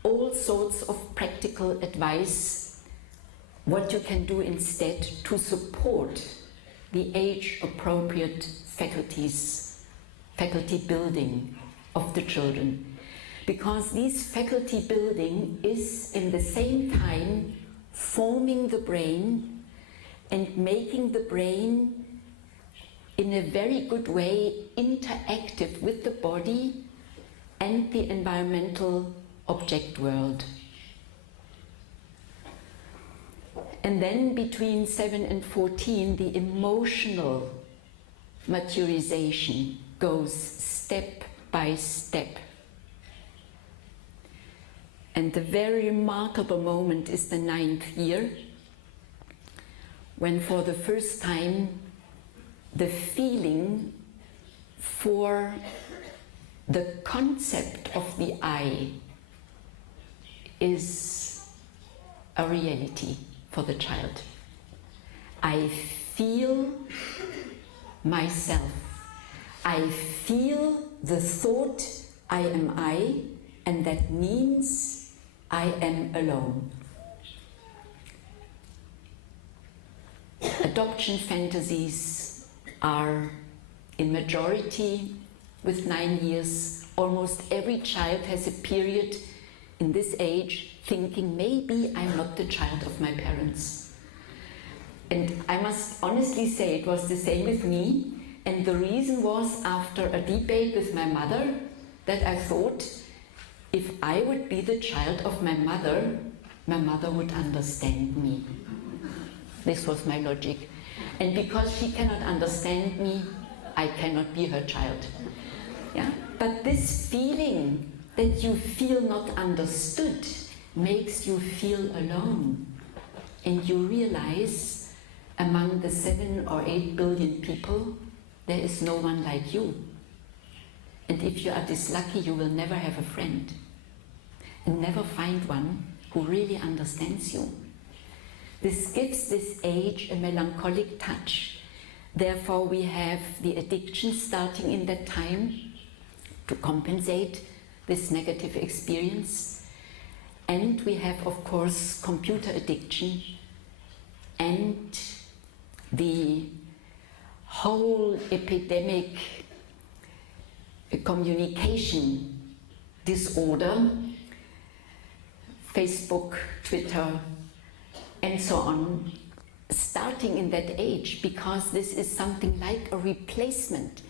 all sorts of practical advice, what you can do instead to support the age-appropriate faculty building of the children. Because this faculty building is in the same time forming the brain and making the brain in a very good way interactive with the body and the environmental object world. And then between 7 and 14, the emotional maturization goes step by step. And the very remarkable moment is the 9th year, when for the first time the feeling for the concept of the I is a reality for the child. I feel myself. I feel the thought, I am I, and that means I am alone. Adoption fantasies are in majority with 9 years. Almost every child has a period in this age thinking maybe I'm not the child of my parents. And I must honestly say it was the same with me. And the reason was, after a debate with my mother, that I thought, if I would be the child of my mother would understand me. This was my logic. And because she cannot understand me, I cannot be her child. Yeah? But this feeling that you feel not understood makes you feel alone. And you realize among the 7 or 8 billion people, there is no one like you. And if you are this lucky, you will never have a friend and never find one who really understands you. This gives this age a melancholic touch. Therefore, we have the addiction starting in that time to compensate this negative experience. And we have, of course, computer addiction and the whole epidemic communication disorder, Facebook, Twitter, and so on, starting in that age, because this is something like a replacement.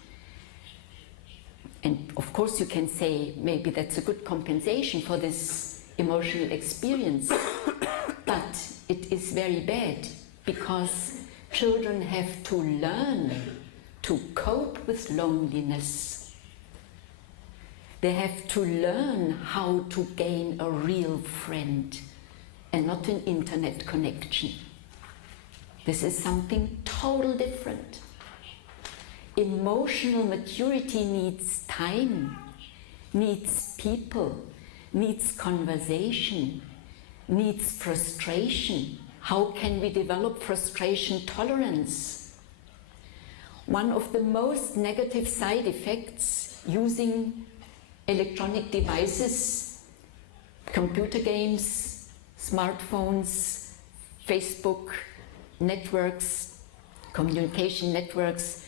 And of course you can say maybe that's a good compensation for this emotional experience, but it is very bad because children have to learn to cope with loneliness. They have to learn how to gain a real friend and not an internet connection. This is something totally different. Emotional maturity needs time, needs people, needs conversation, needs frustration. How can we develop frustration tolerance? One of the most negative side effects using electronic devices, computer games, smartphones, Facebook networks, communication networks,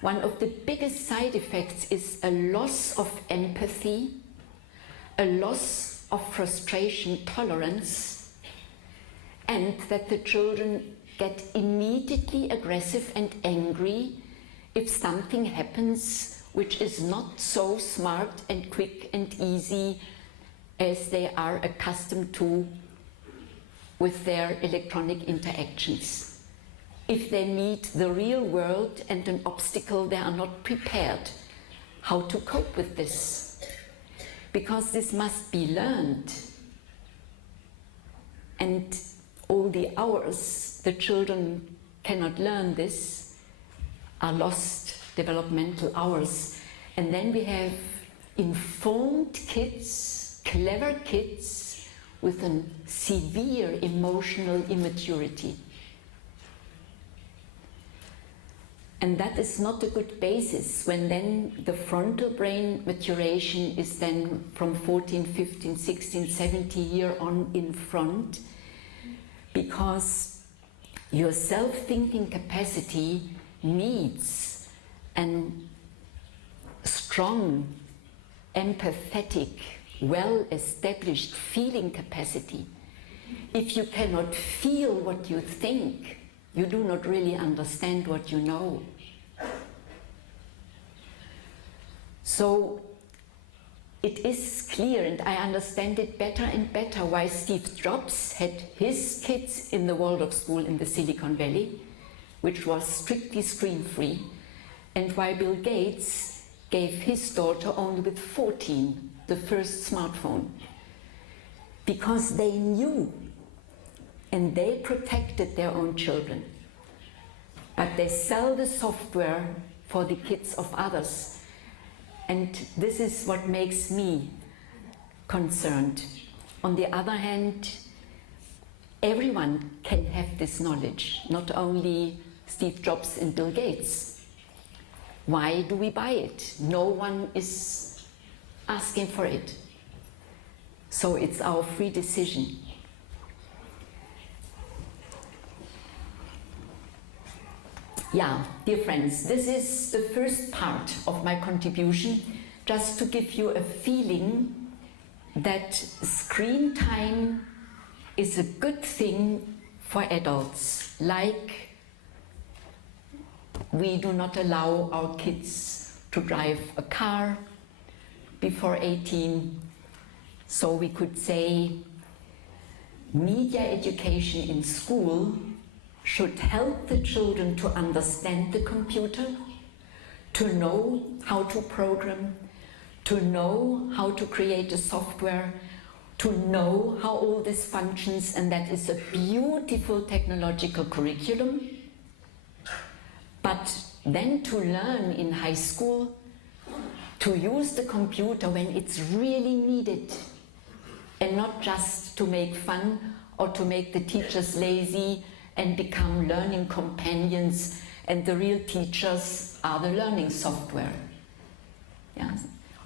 one of the biggest side effects is a loss of empathy, a loss of frustration tolerance, and that the children get immediately aggressive and angry if something happens which is not so smart and quick and easy as they are accustomed to with their electronic interactions. If they meet the real world and an obstacle, they are not prepared how to cope with this. Because this must be learned. And all the hours the children cannot learn this are lost developmental hours. And then we have informed kids, clever kids, with a severe emotional immaturity. And that is not a good basis when then the frontal brain maturation is then from 14, 15, 16, 17 year on in front, because your self-thinking capacity needs a strong, empathetic, well-established feeling capacity. If you cannot feel what you think, you do not really understand what you know. So it is clear, and I understand it better and better, why Steve Jobs had his kids in the Waldorf school in the Silicon Valley, which was strictly screen-free, and why Bill Gates gave his daughter only with 14 the first smartphone. Because they knew and they protected their own children. But they sell the software for the kids of others. And this is what makes me concerned. On the other hand, everyone can have this knowledge, not only Steve Jobs and Bill Gates. Why do we buy it? No one is asking for it. So it's our free decision. Yeah, dear friends, this is the first part of my contribution, just to give you a feeling that screen time is a good thing for adults. Like we do not allow our kids to drive a car before 18, so we could say media education in school should help the children to understand the computer, to know how to program, to know how to create a software, to know how all this functions, and that is a beautiful technological curriculum. But then to learn in high school to use the computer when it's really needed, and not just to make fun or to make the teachers lazy and become learning companions, and the real teachers are the learning software. Yeah.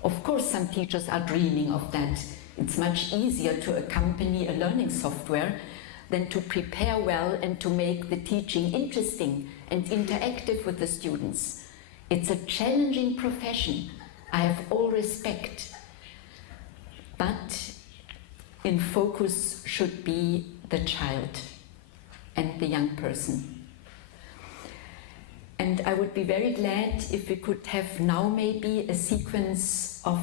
Of course, some teachers are dreaming of that. It's much easier to accompany a learning software than to prepare well and to make the teaching interesting and interactive with the students. It's a challenging profession. I have all respect. But in focus should be the child and the young person. And I would be very glad if we could have now maybe a sequence of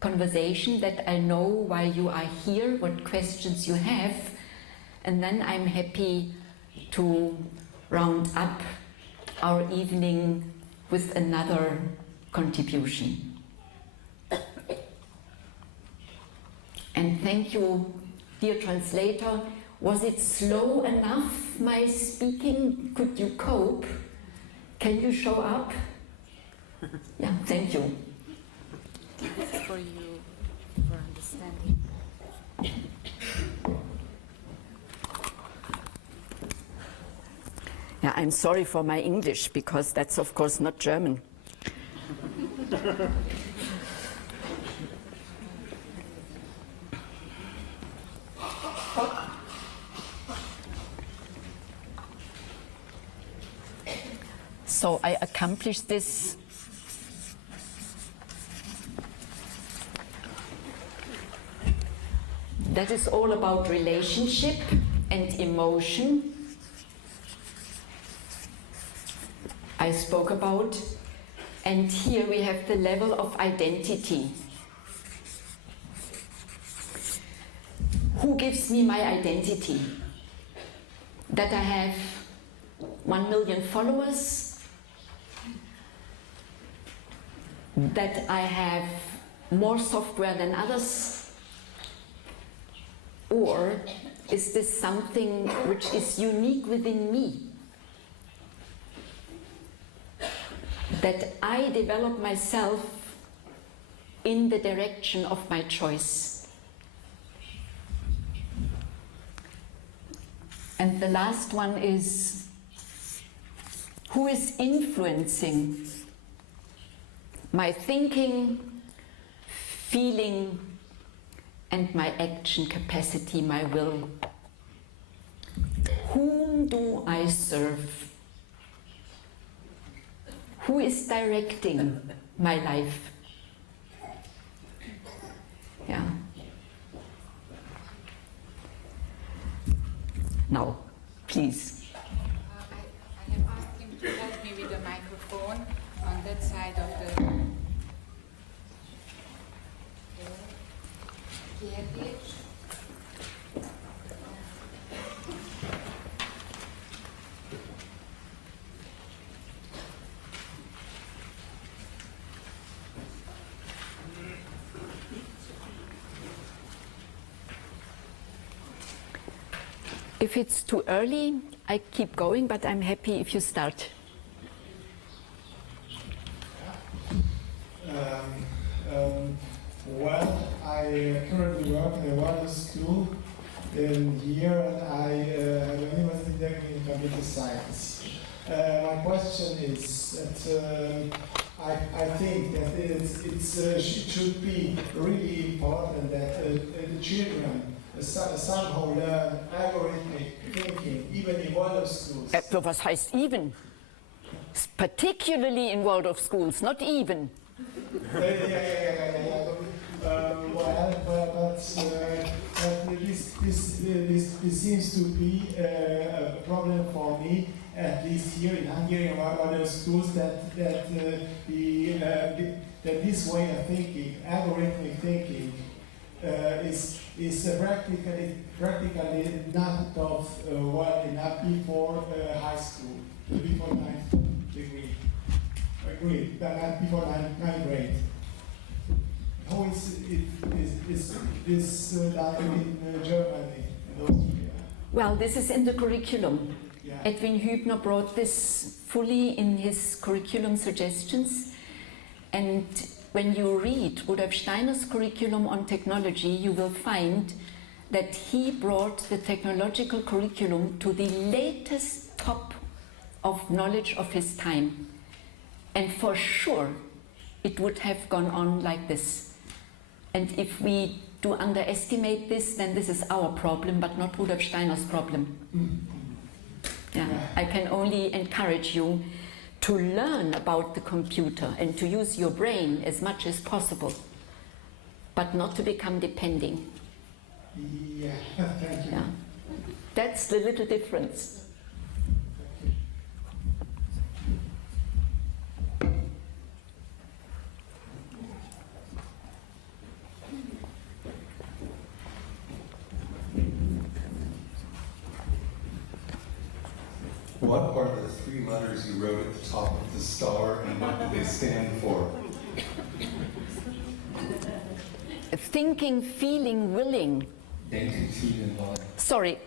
conversation that I know why you are here, what questions you have, and then I'm happy to round up our evening with another contribution. And thank you, dear translator. Was it slow enough, my speaking? Could you cope? Can you show up? Yeah, thank you. For you, for understanding. Yeah, I'm sorry for my English, because that's of course not German. So I accomplished this that is all about relationship and emotion. I spoke about, and here we have the level of identity. Who gives me my identity? That I have 1 million followers? That I have more software than others? Or is this something which is unique within me? That I develop myself in the direction of my choice. And the last one is, who is influencing my thinking, feeling, and my action capacity, my will? Whom do I serve? Who is directing my life? Yeah. Now, please. I have asked him to help me with the microphone on that side of the kérdés. If it's too early, I keep going, but I'm happy if you start. Well, I currently work in a water school here, and I have a university degree in computer science. My question is that I think that it should be really important that the children somehow learn algorithmic thinking, even in Waldorf schools. Was heißt even? Particularly in Waldorf schools, not even. This seems to be a problem for me, at least here in Hungary and other schools, that this way of thinking, algorithmic thinking, is practically not taught well enough before high school, before 9th degree. Agreed, but not before 9th grade. How is this done in Germany and Austria? Well, this is in the curriculum. Yeah. Edwin Hübner brought this fully in his curriculum suggestions. And when you read Rudolf Steiner's curriculum on technology, you will find that he brought the technological curriculum to the latest top of knowledge of his time. And for sure, it would have gone on like this. And if we do underestimate this, then this is our problem, but not Rudolf Steiner's problem. Yeah, I can only encourage you to learn about the computer and to use your brain as much as possible, but not to become depending. Yeah, thank you. Yeah. That's the little difference. What are the three letters you wrote at the top of the star, and what do they stand for? Thinking, feeling, willing. Denken, fühlen, wollen. Sorry,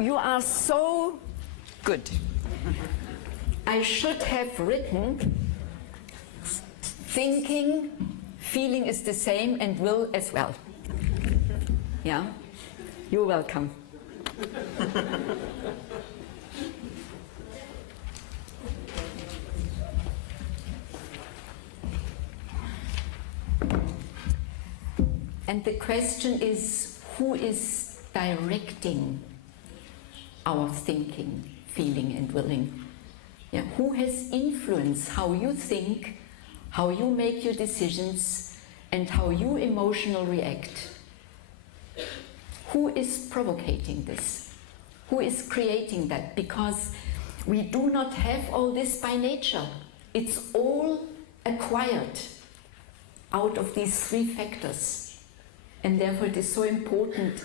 you are so good. I should have written thinking, feeling is the same, and will as well. Yeah, you're welcome. And the question is, who is directing our thinking, feeling, and willing? Yeah, who has influenced how you think, how you make your decisions, and how you emotionally react? Who is provoking this? Who is creating that? Because we do not have all this by nature. It's all acquired out of these three factors. And therefore it is so important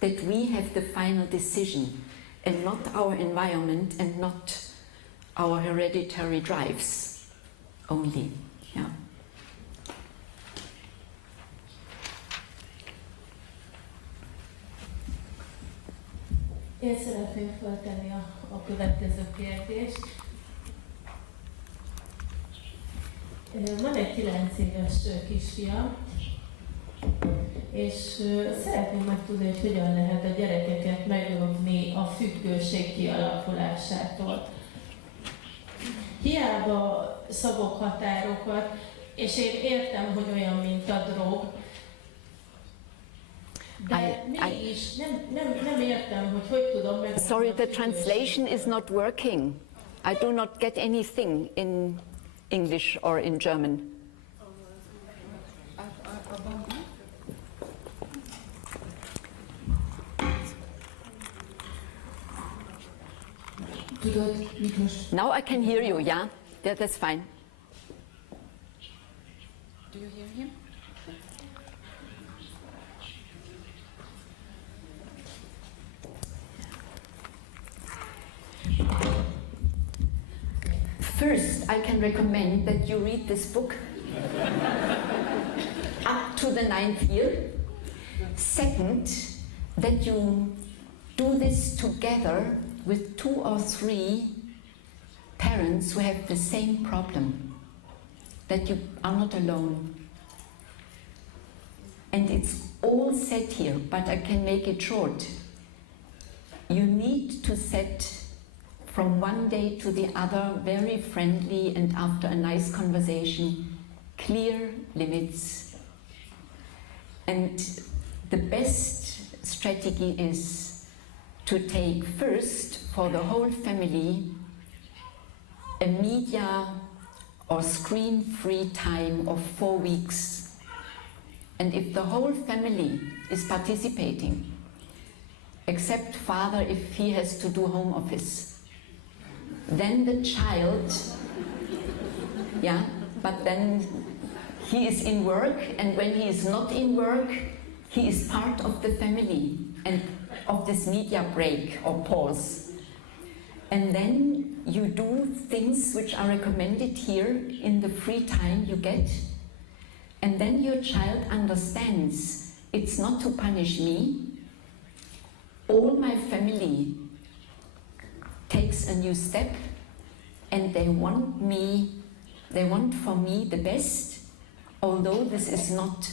that we have the final decision and not our environment and not our hereditary drives only. Yeah. Én szeretném feltenni a következő kérdést. Van egy 9 éves kisfiam, és szeretném megtudni, hogy hogyan lehet a gyerekeket megóvni a függőség kialakulásától. Hiába szabok határokat, és én értem, hogy olyan, mint a drog, de mégis nem értem, hogy tudom meg... Sorry, the translation is not working. I do not get anything in English or in German. Now I can hear you, yeah? That's fine. Do you hear him? First, I can recommend that you read this book up to the 9th year. Second, that you do this together with 2 or 3 parents who have the same problem, that you are not alone. And it's all said here, but I can make it short. You need to set from one day to the other, very friendly and after a nice conversation, clear limits. And the best strategy is to take first for the whole family a media or screen-free time of 4 weeks. And if the whole family is participating, except father if he has to do home office, then the child, yeah, but then he is in work, and when he is not in work, he is part of the family and of this media break or pause. And then you do things which are recommended here in the free time you get, and then your child understands it's not to punish me. All my family takes a new step, and they want for me the best, although this is not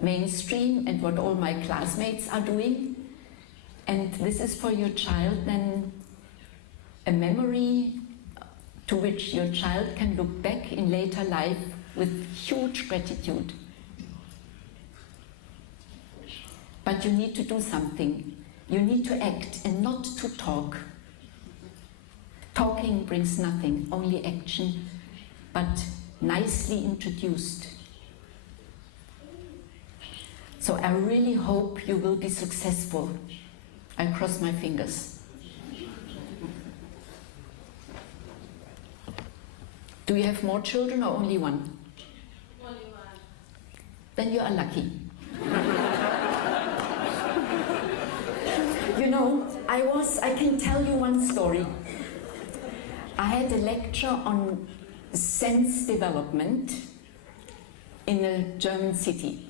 mainstream and what all my classmates are doing. And this is for your child then a memory to which your child can look back in later life with huge gratitude. But you need to do something. You need to act and not to talk. Talking brings nothing, only action, but nicely introduced. So I really hope you will be successful. I cross my fingers. Do you have more children or only one? Only one. Then you are lucky. You know, I can tell you one story. I had a lecture on sense development in a German city.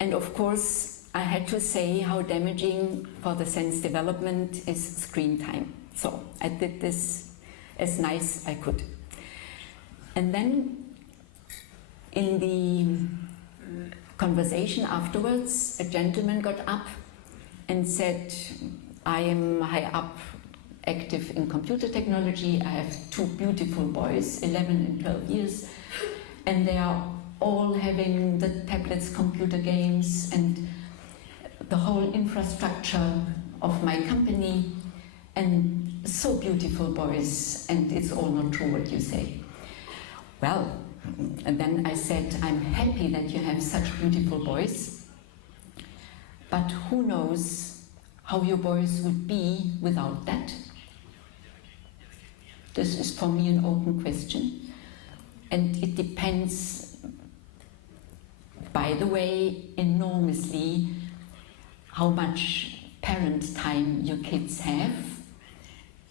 And of course, I had to say how damaging for the sense development is screen time. So I did this as nice as I could. And then in the conversation afterwards, a gentleman got up and said, I am high up, active in computer technology. I have 2 beautiful boys, 11 and 12 years, and they are all having the tablets, computer games, and the whole infrastructure of my company, and so beautiful boys, and it's all not true what you say. Well, and then I said, I'm happy that you have such beautiful boys, but who knows how your boys would be without that? This is for me an open question, and it depends, by the way, enormously how much parent time your kids have,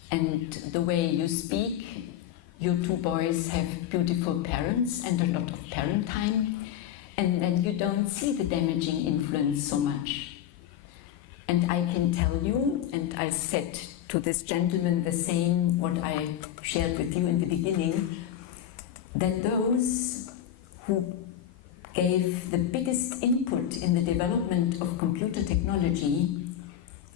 and the way you speak. Your 2 boys have beautiful parents and a lot of parent time, and then you don't see the damaging influence so much. And I can tell you, and I said to this gentleman the same what I shared with you in the beginning, that those who gave the biggest input in the development of computer technology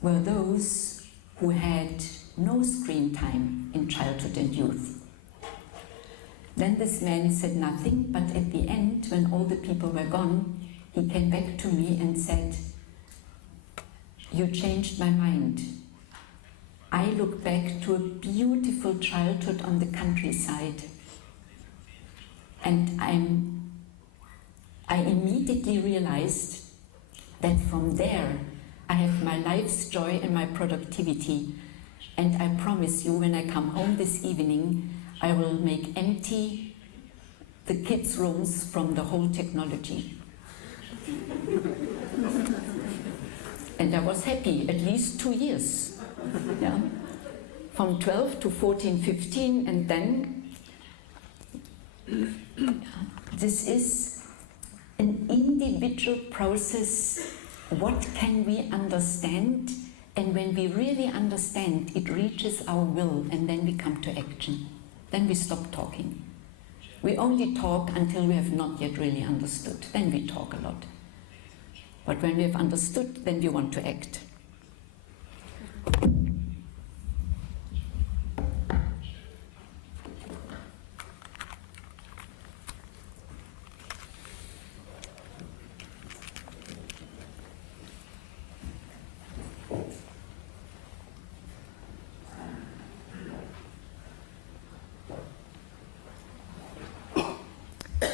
were those who had no screen time in childhood and youth. Then this man said nothing, but at the end, when all the people were gone, he came back to me and said, you changed my mind. I look back to a beautiful childhood on the countryside, and I immediately realized that from there I have my life's joy and my productivity, and I promise you, when I come home this evening, I will make empty the kids' rooms from the whole technology. And I was happy, at least 2 years. Yeah? From 12 to 14, 15, and then this is an individual process. What can we understand? And when we really understand, it reaches our will, and then we come to action. Then we stop talking. We only talk until we have not yet really understood. Then we talk a lot. But when we have understood, then we want to act.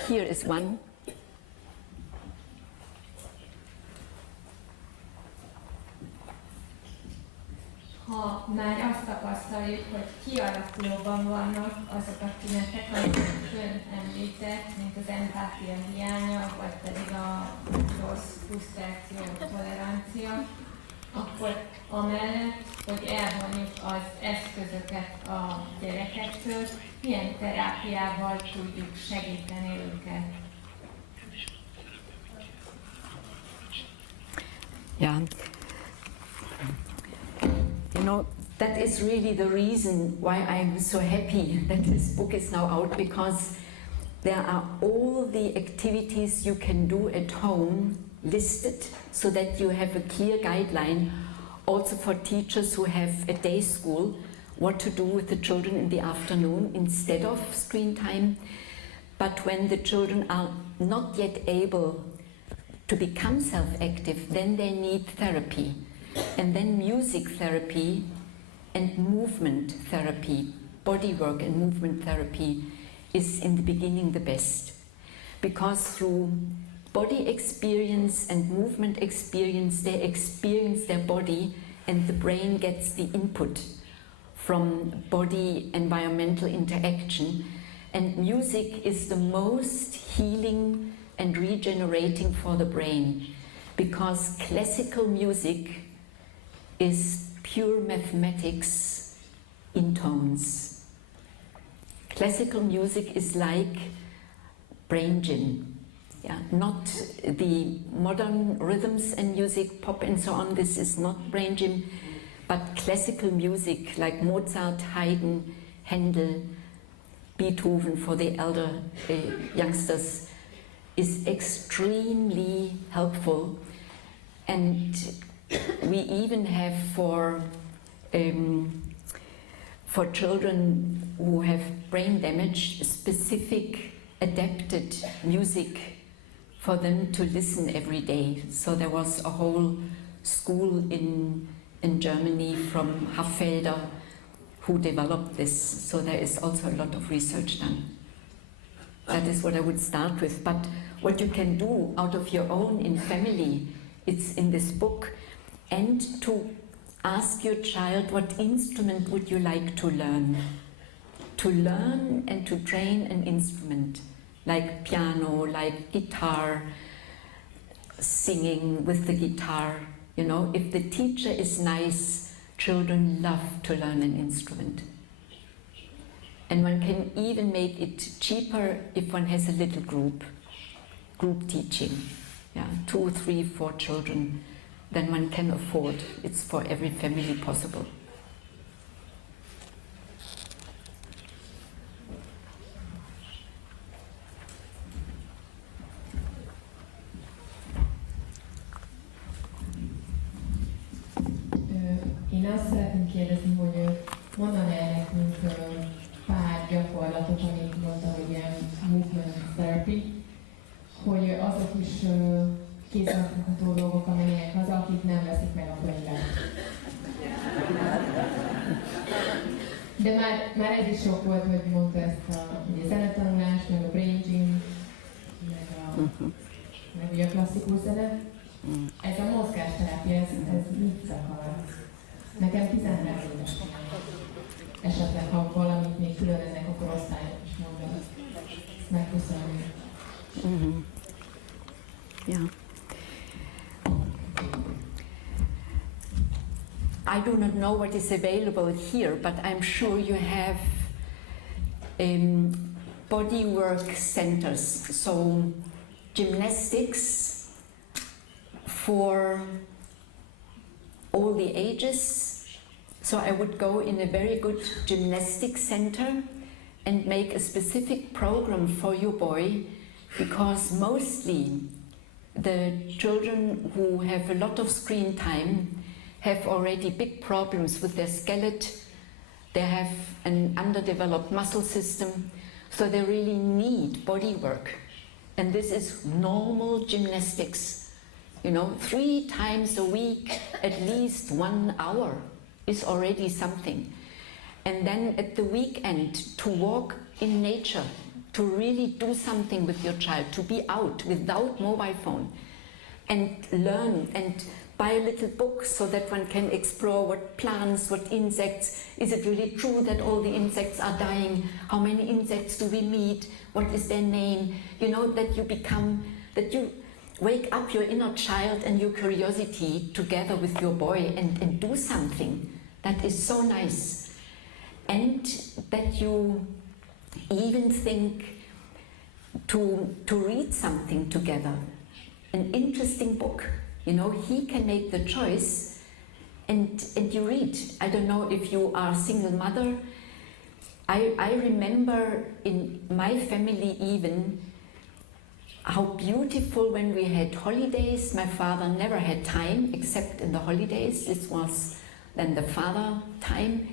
Here is one. Ha már azt tapasztaljuk, hogy kialakulóban vannak azok a tünetek, amiket ön említett, mint az empátia hiánya, vagy pedig a rossz frusztráció, tolerancia, akkor amellett, hogy elvonjuk az eszközöket a gyerekektől, milyen terápiával tudjuk segíteni őket? Yeah. You know, that is really the reason why I'm so happy that this book is now out, because there are all the activities you can do at home listed so that you have a clear guideline also for teachers who have a day school, what to do with the children in the afternoon instead of screen time. But when the children are not yet able to become self-active, then they need therapy. And then music therapy and movement therapy, body work and movement therapy is in the beginning the best. Because through body experience and movement experience, they experience their body and the brain gets the input from body environmental interaction. And music is the most healing and regenerating for the brain, because classical music is pure mathematics in tones. Classical music is like brain gym. Yeah, not the modern rhythms and music, pop and so on, this is not brain gym, but classical music like Mozart, Haydn, Handel, Beethoven for the elder youngsters is extremely helpful. And we even have for children who have brain damage specific adapted music for them to listen every day. So there was a whole school in Germany from Haffelder who developed this. So there is also a lot of research done. That is what I would start with. But what you can do out of your own in family, it's in this book. And to ask your child, what instrument would you like to learn? To learn and to train an instrument, like piano, like guitar, singing with the guitar. You know, if the teacher is nice, children love to learn an instrument. And one can even make it cheaper if one has a little group teaching. Yeah, 2, 3, 4 children, then one can afford. It's for every family possible. Én azt szeretném kérdezni, hogy mondaná nekünk pár gyakorlatot, amit mondta, hogy ilyen movement therapy, hogy azok is kézzelfogható dolgok, amelyek haza, akik nem veszik meg a könyvet. De már ez is sok volt, hogy mondta ezt a zenetanulás, meg a brain gym, meg ugye a klasszikus zene. Ez a mozgásterápia, ez mit akar? Nekem 13 éves esetleg, ha valamit még külön ennek a korosztálynak is mondani. Ezt megköszönöm. Mm-hmm. Yeah. I do not know what is available here, but I'm sure you have bodywork centers, so gymnastics for all the ages. So I would go in a very good gymnastics center and make a specific program for your boy, because mostly the children who have a lot of screen time have already big problems with their skeleton. They have an underdeveloped muscle system, so they really need body work. And this is normal gymnastics. You know, 3 times a week, at least 1 hour is already something. And then at the weekend, to walk in nature, to really do something with your child, to be out without mobile phone, and learn and buy a little book so that one can explore what plants, what insects, is it really true that all the insects are dying, how many insects do we meet, what is their name, you know, that you wake up your inner child and your curiosity together with your boy and do something that is so nice. And that you even think to read something together, an interesting book. You know, he can make the choice and you read. I don't know if you are a single mother, I remember in my family even how beautiful when we had holidays. My father never had time except in the holidays. This was then the father time.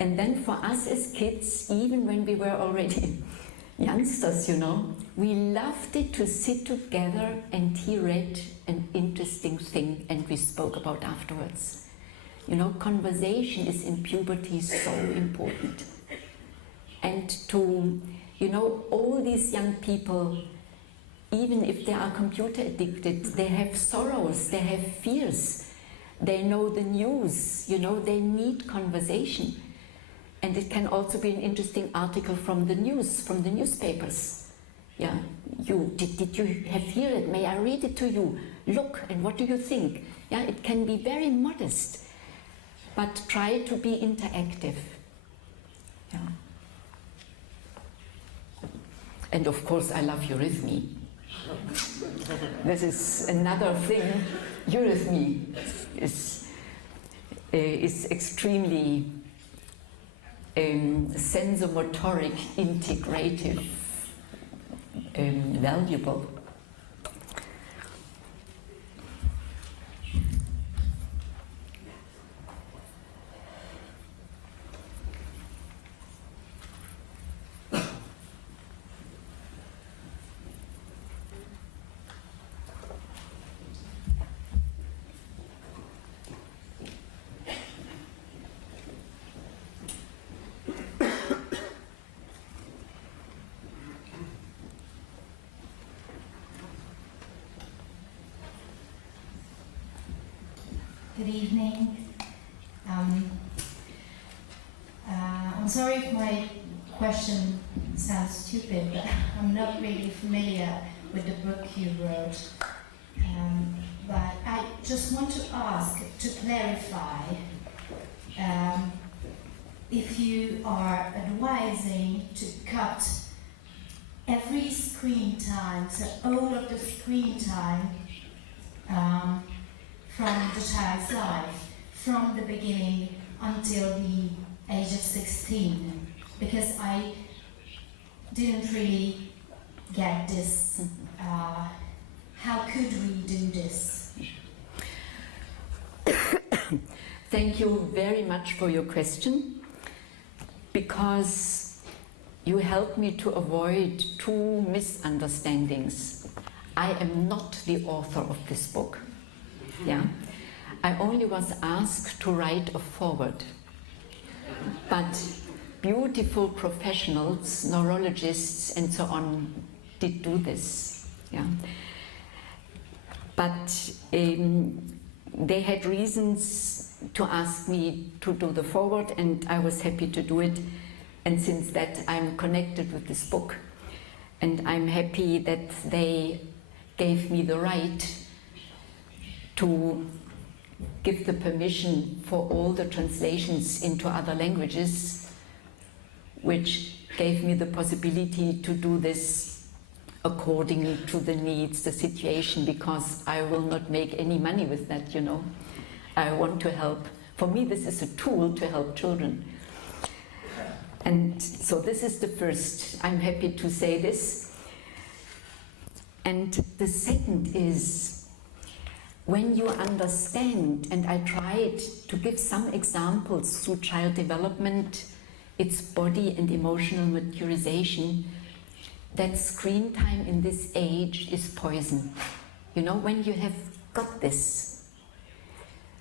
And then for us as kids, even when we were already youngsters, you know, we loved it to sit together and he read an interesting thing and we spoke about afterwards. You know, conversation is in puberty so important. And to, you know, all these young people, even if they are computer addicted, they have sorrows, they have fears, they know the news, you know, they need conversation. And it can also be an interesting article from the news, from the newspapers. Yeah, did you have heard it? May I read it to you? Look, and what do you think? Yeah, it can be very modest, but try to be interactive. Yeah. And of course, I love eurythmy. This is another thing. Eurythmy is extremely sensomotoric, integrative, valuable. Good evening. I'm sorry if my question sounds stupid, but I'm not really familiar with the book you wrote. But I just want to ask, to clarify, if you are advising to cut every screen time, so all of the screen time, from the child's life, from the beginning until the age of 16, because I didn't really get this. How could we do this? Thank you very much for your question, because you helped me to avoid two misunderstandings. I am not the author of this book. Yeah, I only was asked to write a foreword, but beautiful professionals, neurologists and so on did do this. Yeah, but they had reasons to ask me to do the foreword, and I was happy to do it. And since that, I'm connected with this book, and I'm happy that they gave me the right to give the permission for all the translations into other languages, which gave me the possibility to do this according to the needs, the situation, because I will not make any money with that, you know. I want to help. For me, this is a tool to help children. And so this is the first. I'm happy to say this. And the second is, when you understand, and I tried to give some examples through child development, its body and emotional maturization, that screen time in this age is poison. You know, when you have got this,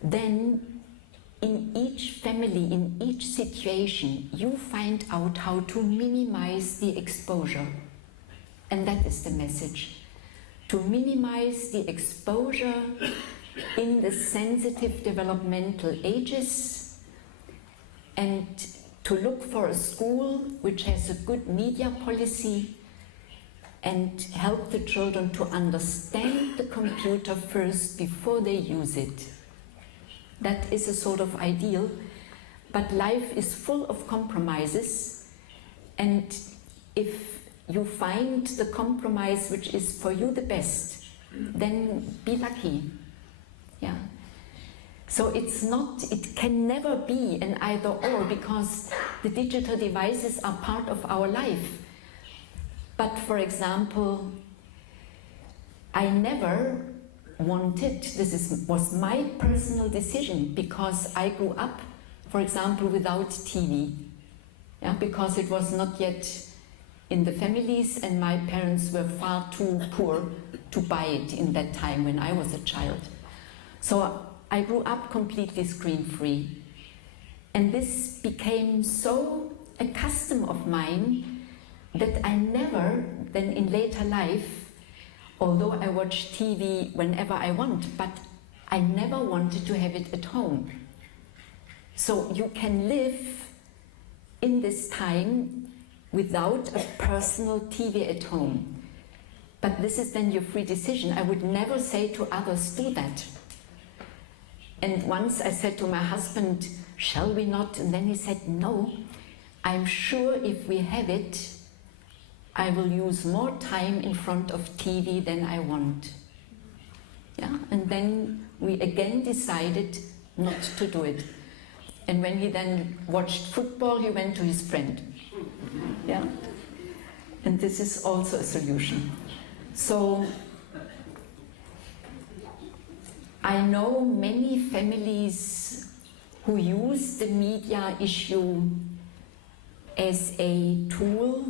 then in each family, in each situation, you find out how to minimize the exposure. And that is the message. To minimize the exposure in the sensitive developmental ages, and to look for a school which has a good media policy and help the children to understand the computer first before they use it. That is a sort of ideal, but life is full of compromises, and if you find the compromise which is for you the best, then be lucky. Yeah. So it can never be an either or, because the digital devices are part of our life. But for example, I never wanted, was my personal decision, because I grew up, for example, without TV. Yeah, because it was not yet in the families, and my parents were far too poor to buy it in that time when I was a child. So I grew up completely screen-free. And this became so a custom of mine that I never, then in later life, although I watch TV whenever I want, but I never wanted to have it at home. So you can live in this time without a personal TV at home. But this is then your free decision. I would never say to others, do that. And once I said to my husband, shall we not? And then he said, no, I'm sure if we have it, I will use more time in front of TV than I want. Yeah? And then we again decided not to do it. And when he then watched football, he went to his friend. Yeah? And this is also a solution. So I know many families who use the media issue as a tool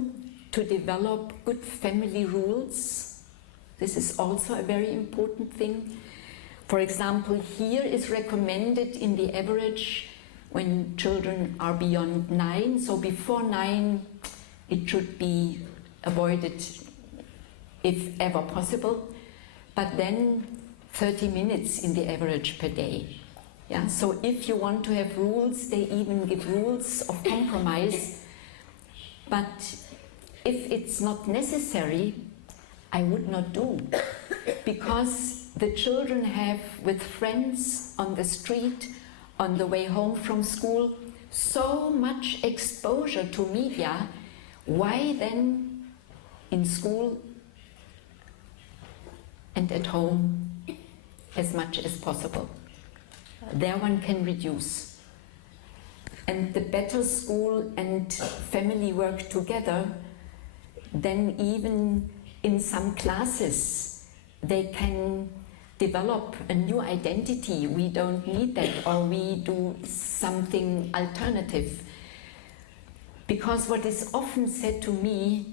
to develop good family rules. This is also a very important thing. For example, here is recommended in the average when children are beyond 9, so before 9 it should be avoided if ever possible, but then 30 minutes in the average per day. Yeah? So if you want to have rules, they even give rules of compromise, but if it's not necessary, I would not do, because the children have, with friends on the street, on the way home from school, so much exposure to media. Why then in school and at home as much as possible? There one can reduce. And the better school and family work together, then even in some classes they can develop a new identity. We don't need that, or we do something alternative. Because what is often said to me,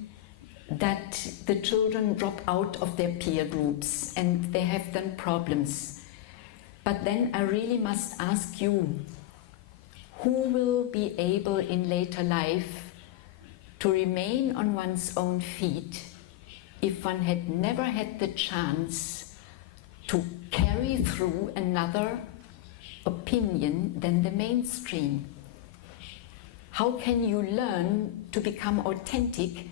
that the children drop out of their peer groups and they have then problems. But then I really must ask you, who will be able in later life to remain on one's own feet if one had never had the chance to carry through another opinion than the mainstream? How can you learn to become authentic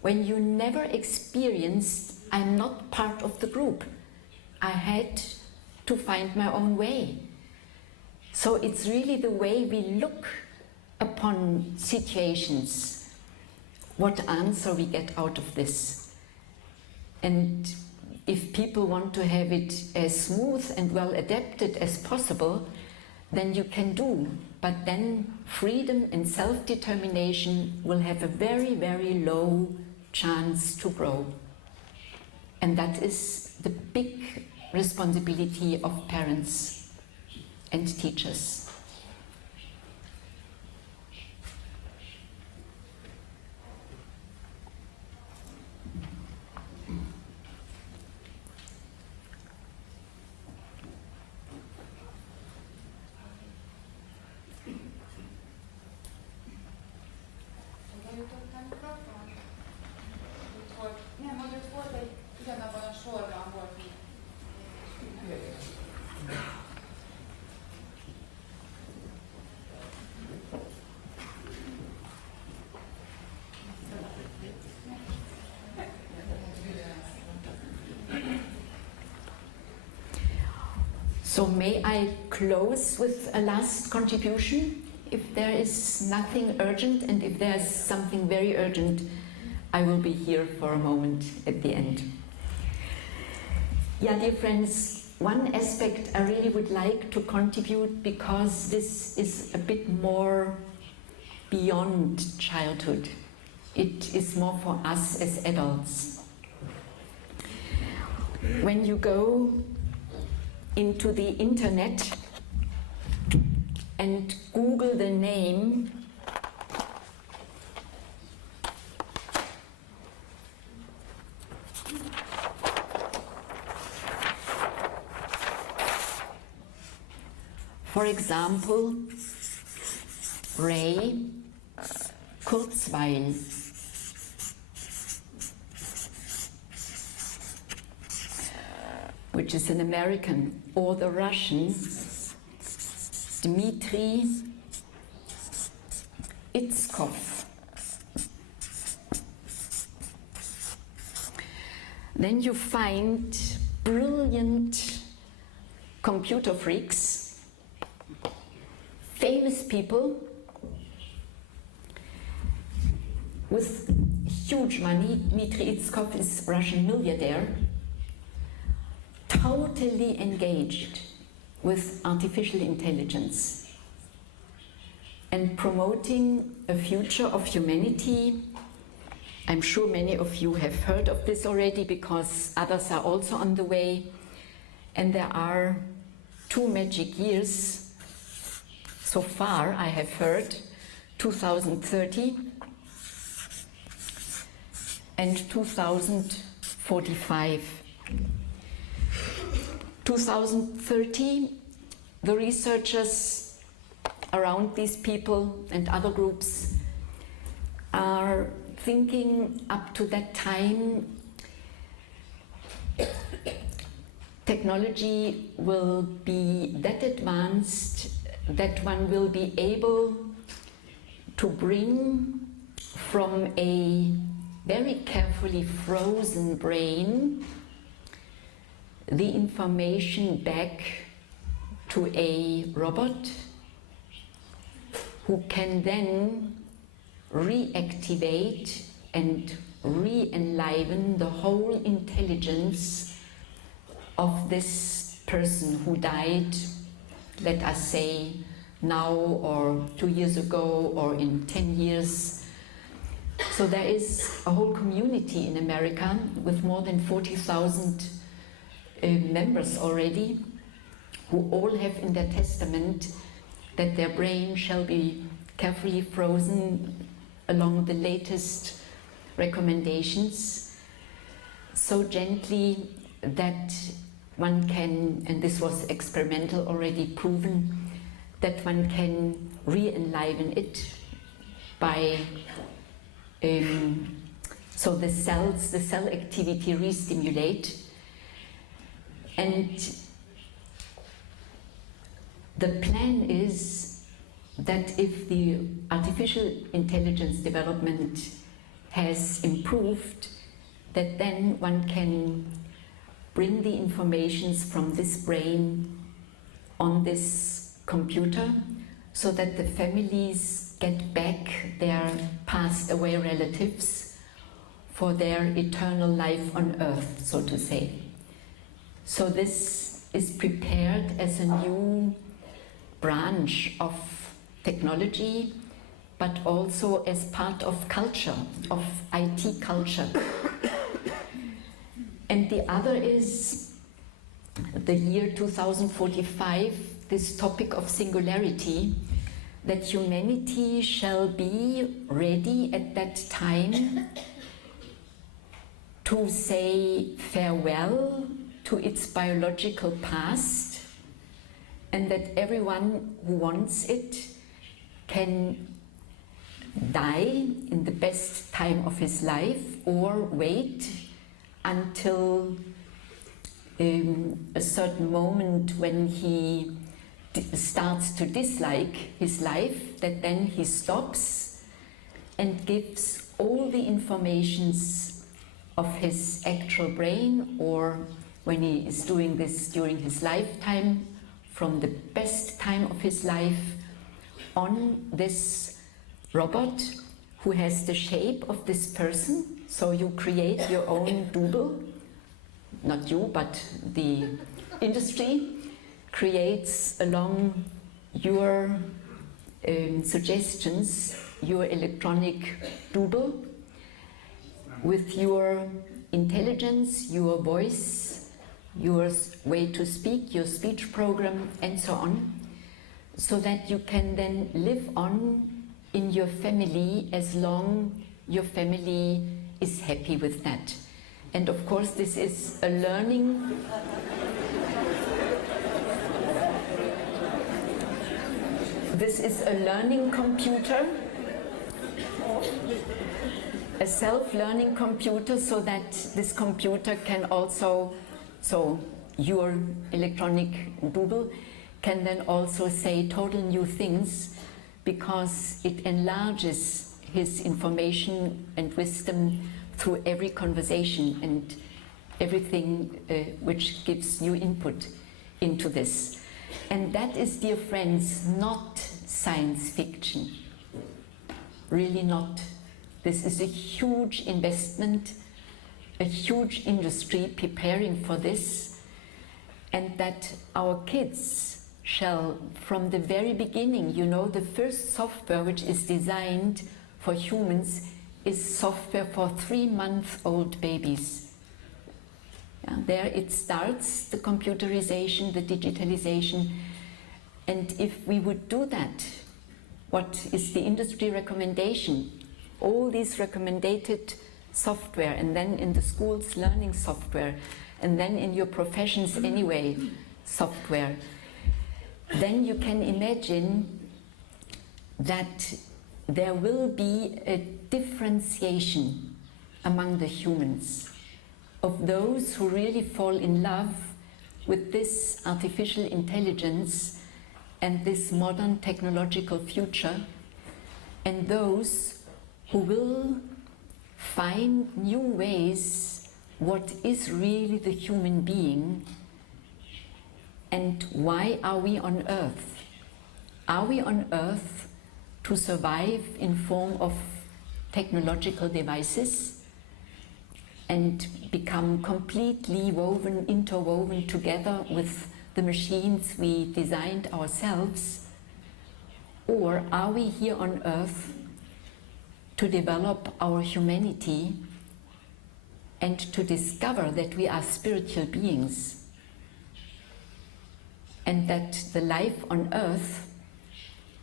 when you never experienced, I'm not part of the group? I had to find my own way. So it's really the way we look upon situations, what answer we get out of this. And if people want to have it as smooth and well adapted as possible, then you can do. But then freedom and self-determination will have a very, very low chance to grow. And that is the big responsibility of parents and teachers. So may I close with a last contribution? If there is nothing urgent, and if there's something very urgent, I will be here for a moment at the end. Yeah, dear friends, one aspect I really would like to contribute, because this is a bit more beyond childhood. It is more for us as adults. When you go into the internet and Google the name for example, Ray Kurzweil, which is an American, or the Russian Dmitry Itskov. Then you find brilliant computer freaks, famous people with huge money. Dmitry Itskov is a Russian millionaire, totally engaged with artificial intelligence and promoting a future of humanity. I'm sure many of you have heard of this already, because others are also on the way. And there are 2 magic years so far, I have heard, 2030 and 2045. 2030, the researchers around these people and other groups are thinking up to that time technology will be that advanced that one will be able to bring from a very carefully frozen brain the information back to a robot who can then reactivate and re-enliven the whole intelligence of this person who died, let us say, now or 2 years ago or in 10 years. So there is a whole community in America with more than 40,000 members already, who all have in their testament that their brain shall be carefully frozen along the latest recommendations, so gently that one can, and this was experimental already proven, that one can re-enliven it by so the cells, the cell activity re-stimulate. And the plan is that if the artificial intelligence development has improved, that then one can bring the informations from this brain on this computer, so that the families get back their passed away relatives for their eternal life on earth, so to say. So this is prepared as a new branch of technology, but also as part of culture, of IT culture. And the other is the year 2045, this topic of singularity, that humanity shall be ready at that time to say farewell to its biological past, and that everyone who wants it can die in the best time of his life, or wait until a certain moment when he starts to dislike his life, that then he stops and gives all the informations of his actual brain, or when he is doing this during his lifetime, from the best time of his life, on this robot who has the shape of this person. So you create your own doodle, not you, but the industry creates along your suggestions your electronic doodle with your intelligence, your voice, your way to speak, your speech program, and so on, so that you can then live on in your family as long your family is happy with that. And of course this is a learning computer, a self-learning computer, so that this computer can also, so your electronic doodle can then also say total new things, because it enlarges his information and wisdom through every conversation and everything which gives new input into this. And that is, dear friends, not science fiction. Really not. This is a huge investment, a huge industry preparing for this, and that our kids shall, from the very beginning, you know, the first software which is designed for humans is software for 3-month-old babies. Yeah, there it starts, the computerization, the digitalization. And if we would do that, what is the industry recommendation? All these recommended software, and then in the schools learning software, and then in your professions anyway, software. Then you can imagine that there will be a differentiation among the humans of those who really fall in love with this artificial intelligence and this modern technological future, and those who will find new ways what is really the human being and why are we on earth. Are we on earth to survive in form of technological devices and become completely interwoven together with the machines we designed ourselves? Or are we here on earth to develop our humanity and to discover that we are spiritual beings, and that the life on earth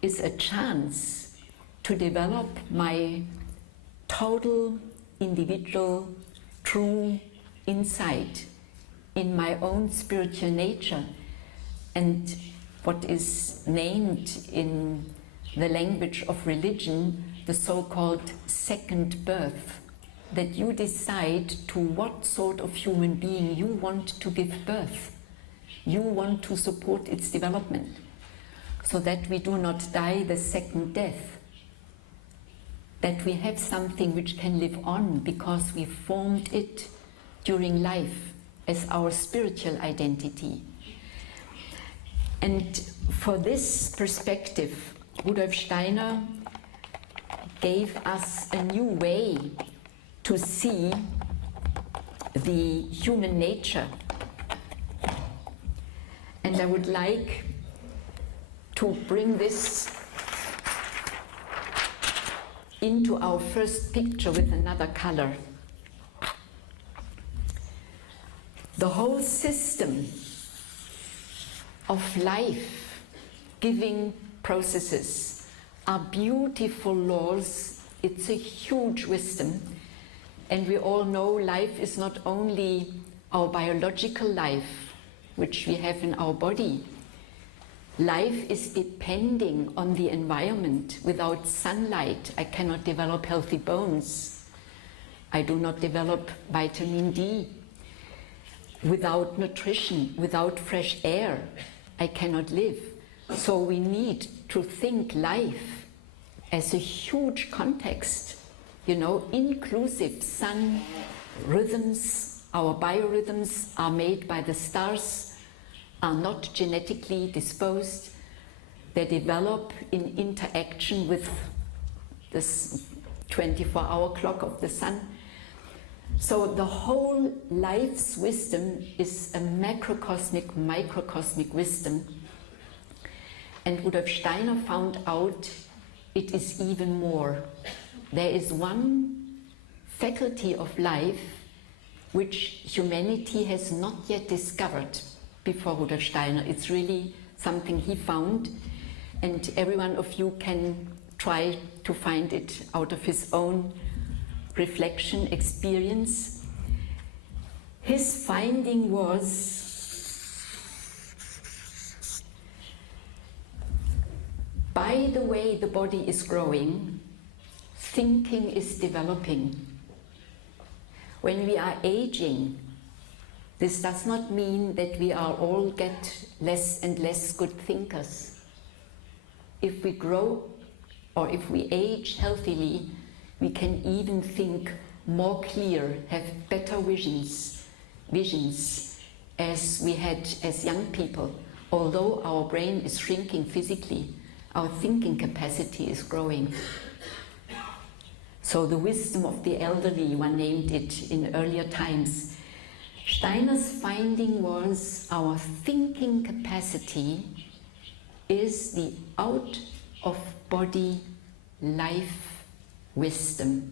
is a chance to develop my total individual true insight in my own spiritual nature, and what is named in the language of religion the so-called second birth, that you decide to what sort of human being you want to give birth. You want to support its development, so that we do not die the second death, that we have something which can live on because we formed it during life as our spiritual identity. And for this perspective, Rudolf Steiner gave us a new way to see the human nature. And I would like to bring this into our first picture with another color. The whole system of life-giving processes are beautiful laws. It's a huge wisdom. And we all know life is not only our biological life, which we have in our body. Life is depending on the environment. Without sunlight, I cannot develop healthy bones. I do not develop vitamin D. Without nutrition, without fresh air, I cannot live. So we need to think life as a huge context, you know, inclusive. Sun rhythms, our biorhythms are made by the stars, are not genetically disposed. They develop in interaction with this 24-hour clock of the sun. So the whole life's wisdom is a macrocosmic, microcosmic wisdom. And Rudolf Steiner found out it is even more. There is one faculty of life which humanity has not yet discovered before Rudolf Steiner. It's really something he found, and every one of you can try to find it out of his own reflection, experience. His finding was by the way the body is growing, thinking is developing. When we are aging, this does not mean that we are all get less and less good thinkers. If we grow or if we age healthily, we can even think more clear, have better visions as we had as young people. Although our brain is shrinking physically, our thinking capacity is growing. So the wisdom of the elderly, one named it in earlier times. Steiner's finding was our thinking capacity is the out-of-body life wisdom.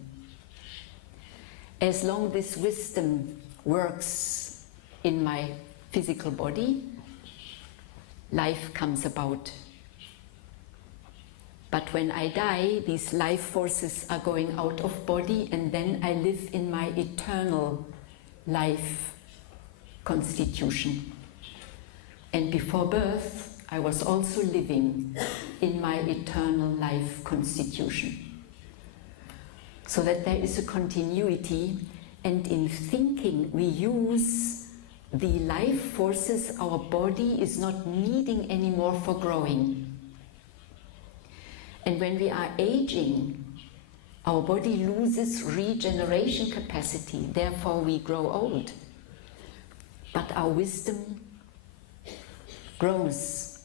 As long as this wisdom works in my physical body, life comes about. But when I die, these life forces are going out of body, and then I live in my eternal life constitution. And before birth, I was also living in my eternal life constitution. So that there is a continuity, and in thinking we use the life forces our body is not needing anymore for growing. And when we are aging, our body loses regeneration capacity, therefore we grow old. But our wisdom grows.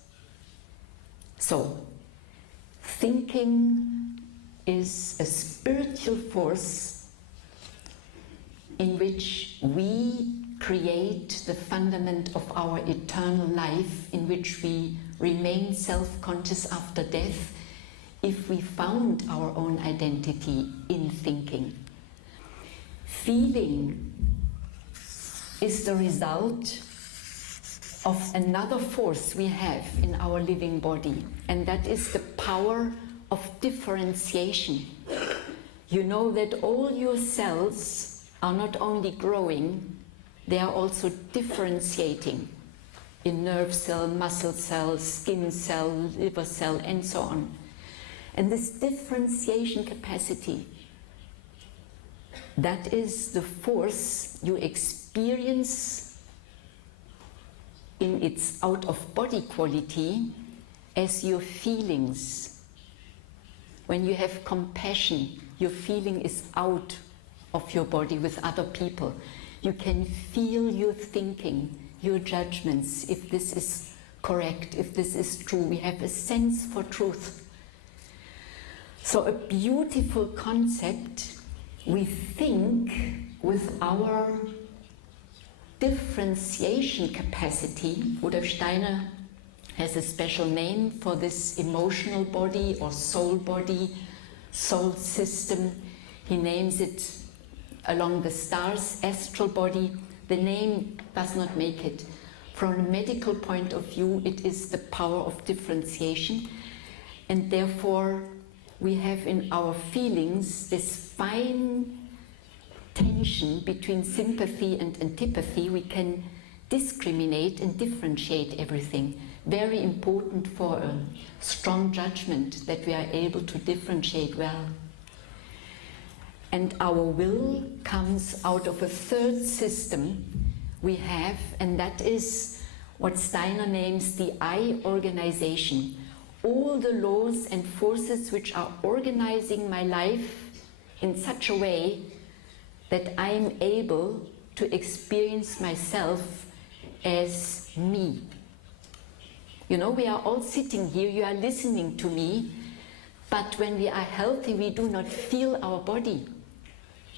So, thinking is a spiritual force in which we create the fundament of our eternal life, in which we remain self-conscious after death, if we found our own identity in thinking. Feeling is the result of another force we have in our living body, and that is the power of differentiation. You know that all your cells are not only growing, they are also differentiating in nerve cell, muscle cell, skin cell, liver cell, and so on. And this differentiation capacity, that is the force you experience in its out-of-body quality as your feelings. When you have compassion, your feeling is out of your body with other people. You can feel your thinking, your judgments, if this is correct, if this is true. We have a sense for truth. So a beautiful concept, we think with our differentiation capacity. Rudolf Steiner has a special name for this emotional body or soul body, soul system. He names it along the stars, astral body. The name does not make it. From a medical point of view, it is the power of differentiation, and therefore we have in our feelings this fine tension between sympathy and antipathy. We can discriminate and differentiate everything. Very important for a strong judgment that we are able to differentiate well. And our will comes out of a third system we have, and that is what Steiner names the I organization. All the laws and forces which are organizing my life in such a way that I'm able to experience myself as me. You know, we are all sitting here, you are listening to me, but when we are healthy, we do not feel our body.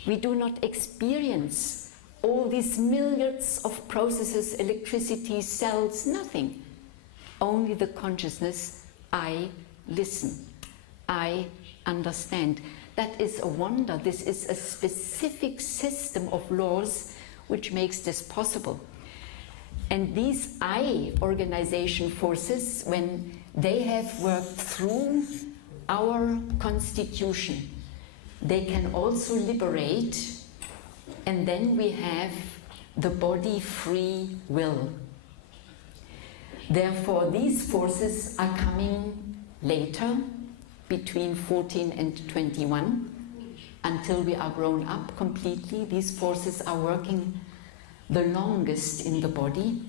we do not experience all these milliards of processes, electricity, cells, nothing. Only the consciousness, I listen, I understand. That is a wonder. This is a specific system of laws which makes this possible. And these I organization forces, when they have worked through our constitution, they can also liberate, and then we have the body free will. Therefore, these forces are coming later, between 14 and 21, until we are grown up completely. These forces are working the longest in the body.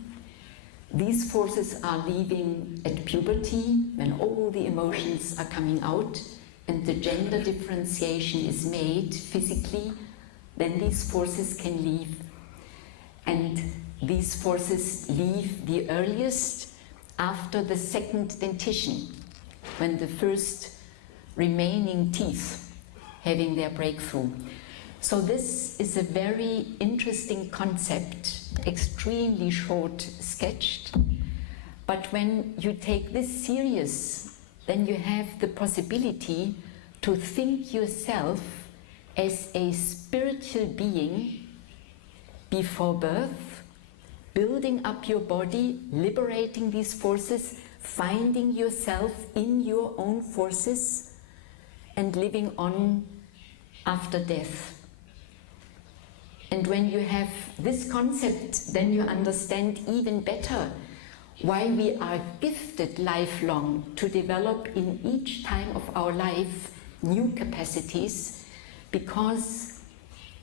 These forces are leaving at puberty, when all the emotions are coming out and the gender differentiation is made physically, then these forces can leave. And these forces leave the earliest after the second dentition, when the first remaining teeth having their breakthrough. So this is a very interesting concept, extremely short sketched, but when you take this serious, then you have the possibility to think yourself as a spiritual being before birth, building up your body, liberating these forces, finding yourself in your own forces, and living on after death. And when you have this concept, then you understand even better why we are gifted lifelong to develop in each time of our life new capacities, because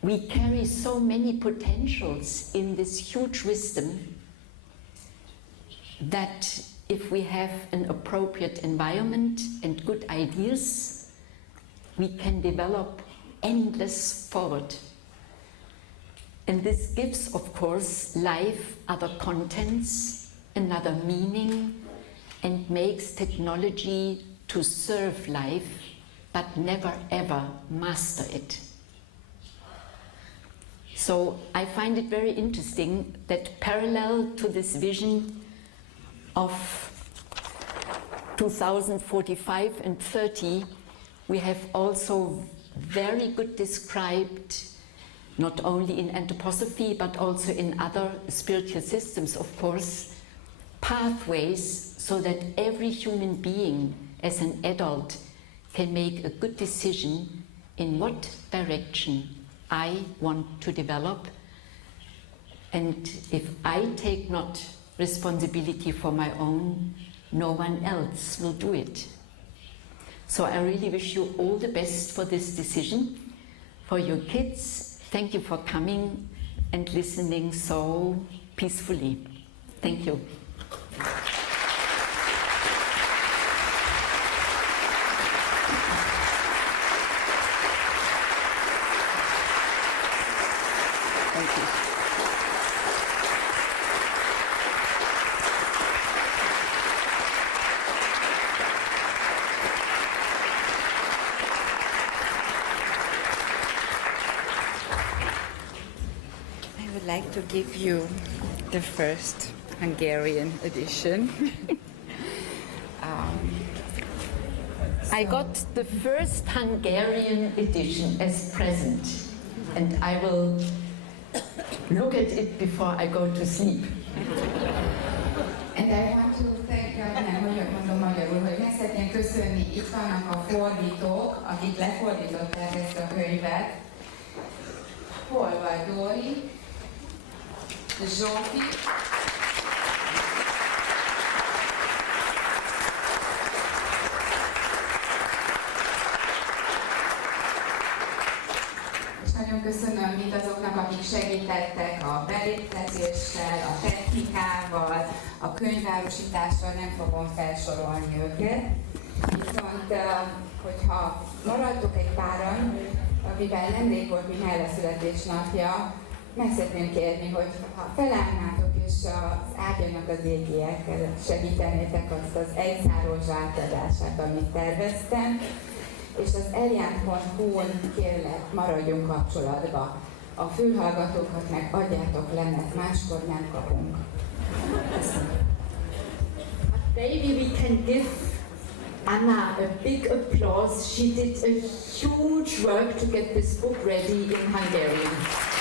we carry so many potentials in this huge wisdom that if we have an appropriate environment and good ideas, we can develop endless forward. And this gives, of course, life other contents, another meaning, and makes technology to serve life, but never ever master it. So I find it very interesting that parallel to this vision of 2045 and 30, we have also very good described, not only in anthroposophy but also in other spiritual systems, of course, pathways so that every human being as an adult can make a good decision in what direction I want to develop. And if I take not responsibility for my own, no one else will do it. So I really wish you all the best for this decision, for your kids. Thank you for coming and listening so peacefully. Thank you. Thank you. I would like to give you the first Hungarian edition. I got the first Hungarian edition as present, and I will look at it before I go to sleep. And I want to thank God, nem vagyok mondom magyarul, hogy meg szeretném köszönni, itt vannak a fordítók, akik lefordították ezt a könyvet. Hol vagy, Dóri? Zsófi? És nagyon köszönöm mindazoknak, akik segítettek a beléptetéssel, a technikával, a könyvárusítással, nem fogom felsorolni őket. Viszont, hogyha maradtok egy páran, amivel nemrég volt Michaela születésnapja, meg szeretném kérni, hogy ha felállnátok és az ágyának az égiekkel segítenétek azt az egyszáros átadását, amit terveztem, és az eliant.hu-n kérlek, maradjunk kapcsolatba. A fülhallgatókat meg adjátok le, mert máskor nem kapunk. Maybe we can give Anna a big applause. She did a huge work to get this book ready in Hungarian.